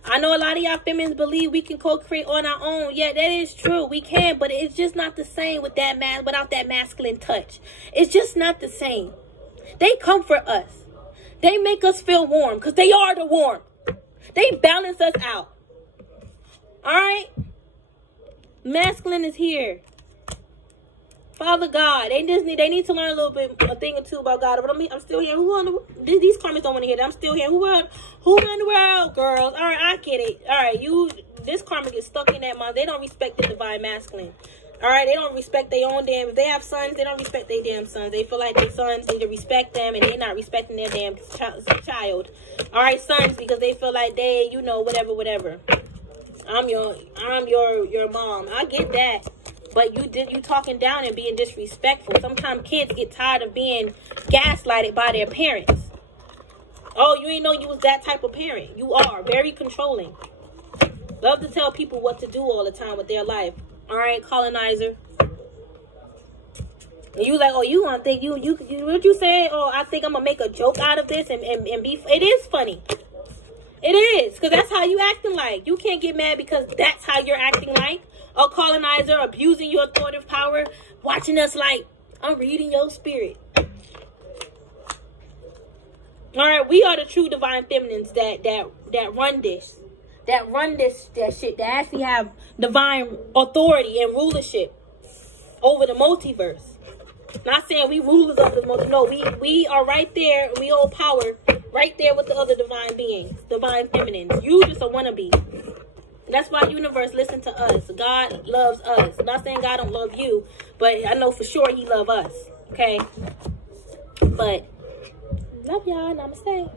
I know a lot of y'all feminines believe we can co-create on our own. Yeah, that is true. We can, but it's just not the same with that without that masculine touch. It's just not the same. They comfort us. They make us feel warm because they are the warmth. They balance us out. All right? Masculine is here. Father God. They need to learn a thing or two about God. But I'm still here. These comments don't want to hear that. I'm still here. Who in the world, girls? All right, I get it. All right, this karmic is stuck in that mind. They don't respect the divine masculine. All right, they don't respect their own damn. If they have sons, they don't respect their damn sons. They feel like their sons need to respect them, and they're not respecting their damn child. All right, sons, because they feel like they, whatever. I'm your mom. I get that. But you talking down and being disrespectful. Sometimes kids get tired of being gaslighted by their parents. Oh, you ain't know you was that type of parent. You are very controlling. Love to tell people what to do all the time with their life. All right, colonizer. And you like, oh, you gonna think you what you saying? Oh, I think I'm gonna make a joke out of this and be. It is funny. It is, because that's how you acting like. You can't get mad because that's how you're acting like. A colonizer abusing your authoritative power, watching us like, I'm reading your spirit. All right, we are the true divine feminines that run this. That shit, that actually have divine authority and rulership over the multiverse. Not saying we rulers of the multiverse. No, we are right there. We hold power right there with the other divine beings, divine feminines. You just a wannabe. That's why universe listen to us. God loves us. I'm not saying God don't love you, but I know for sure he love us. Okay? But love y'all. Namaste.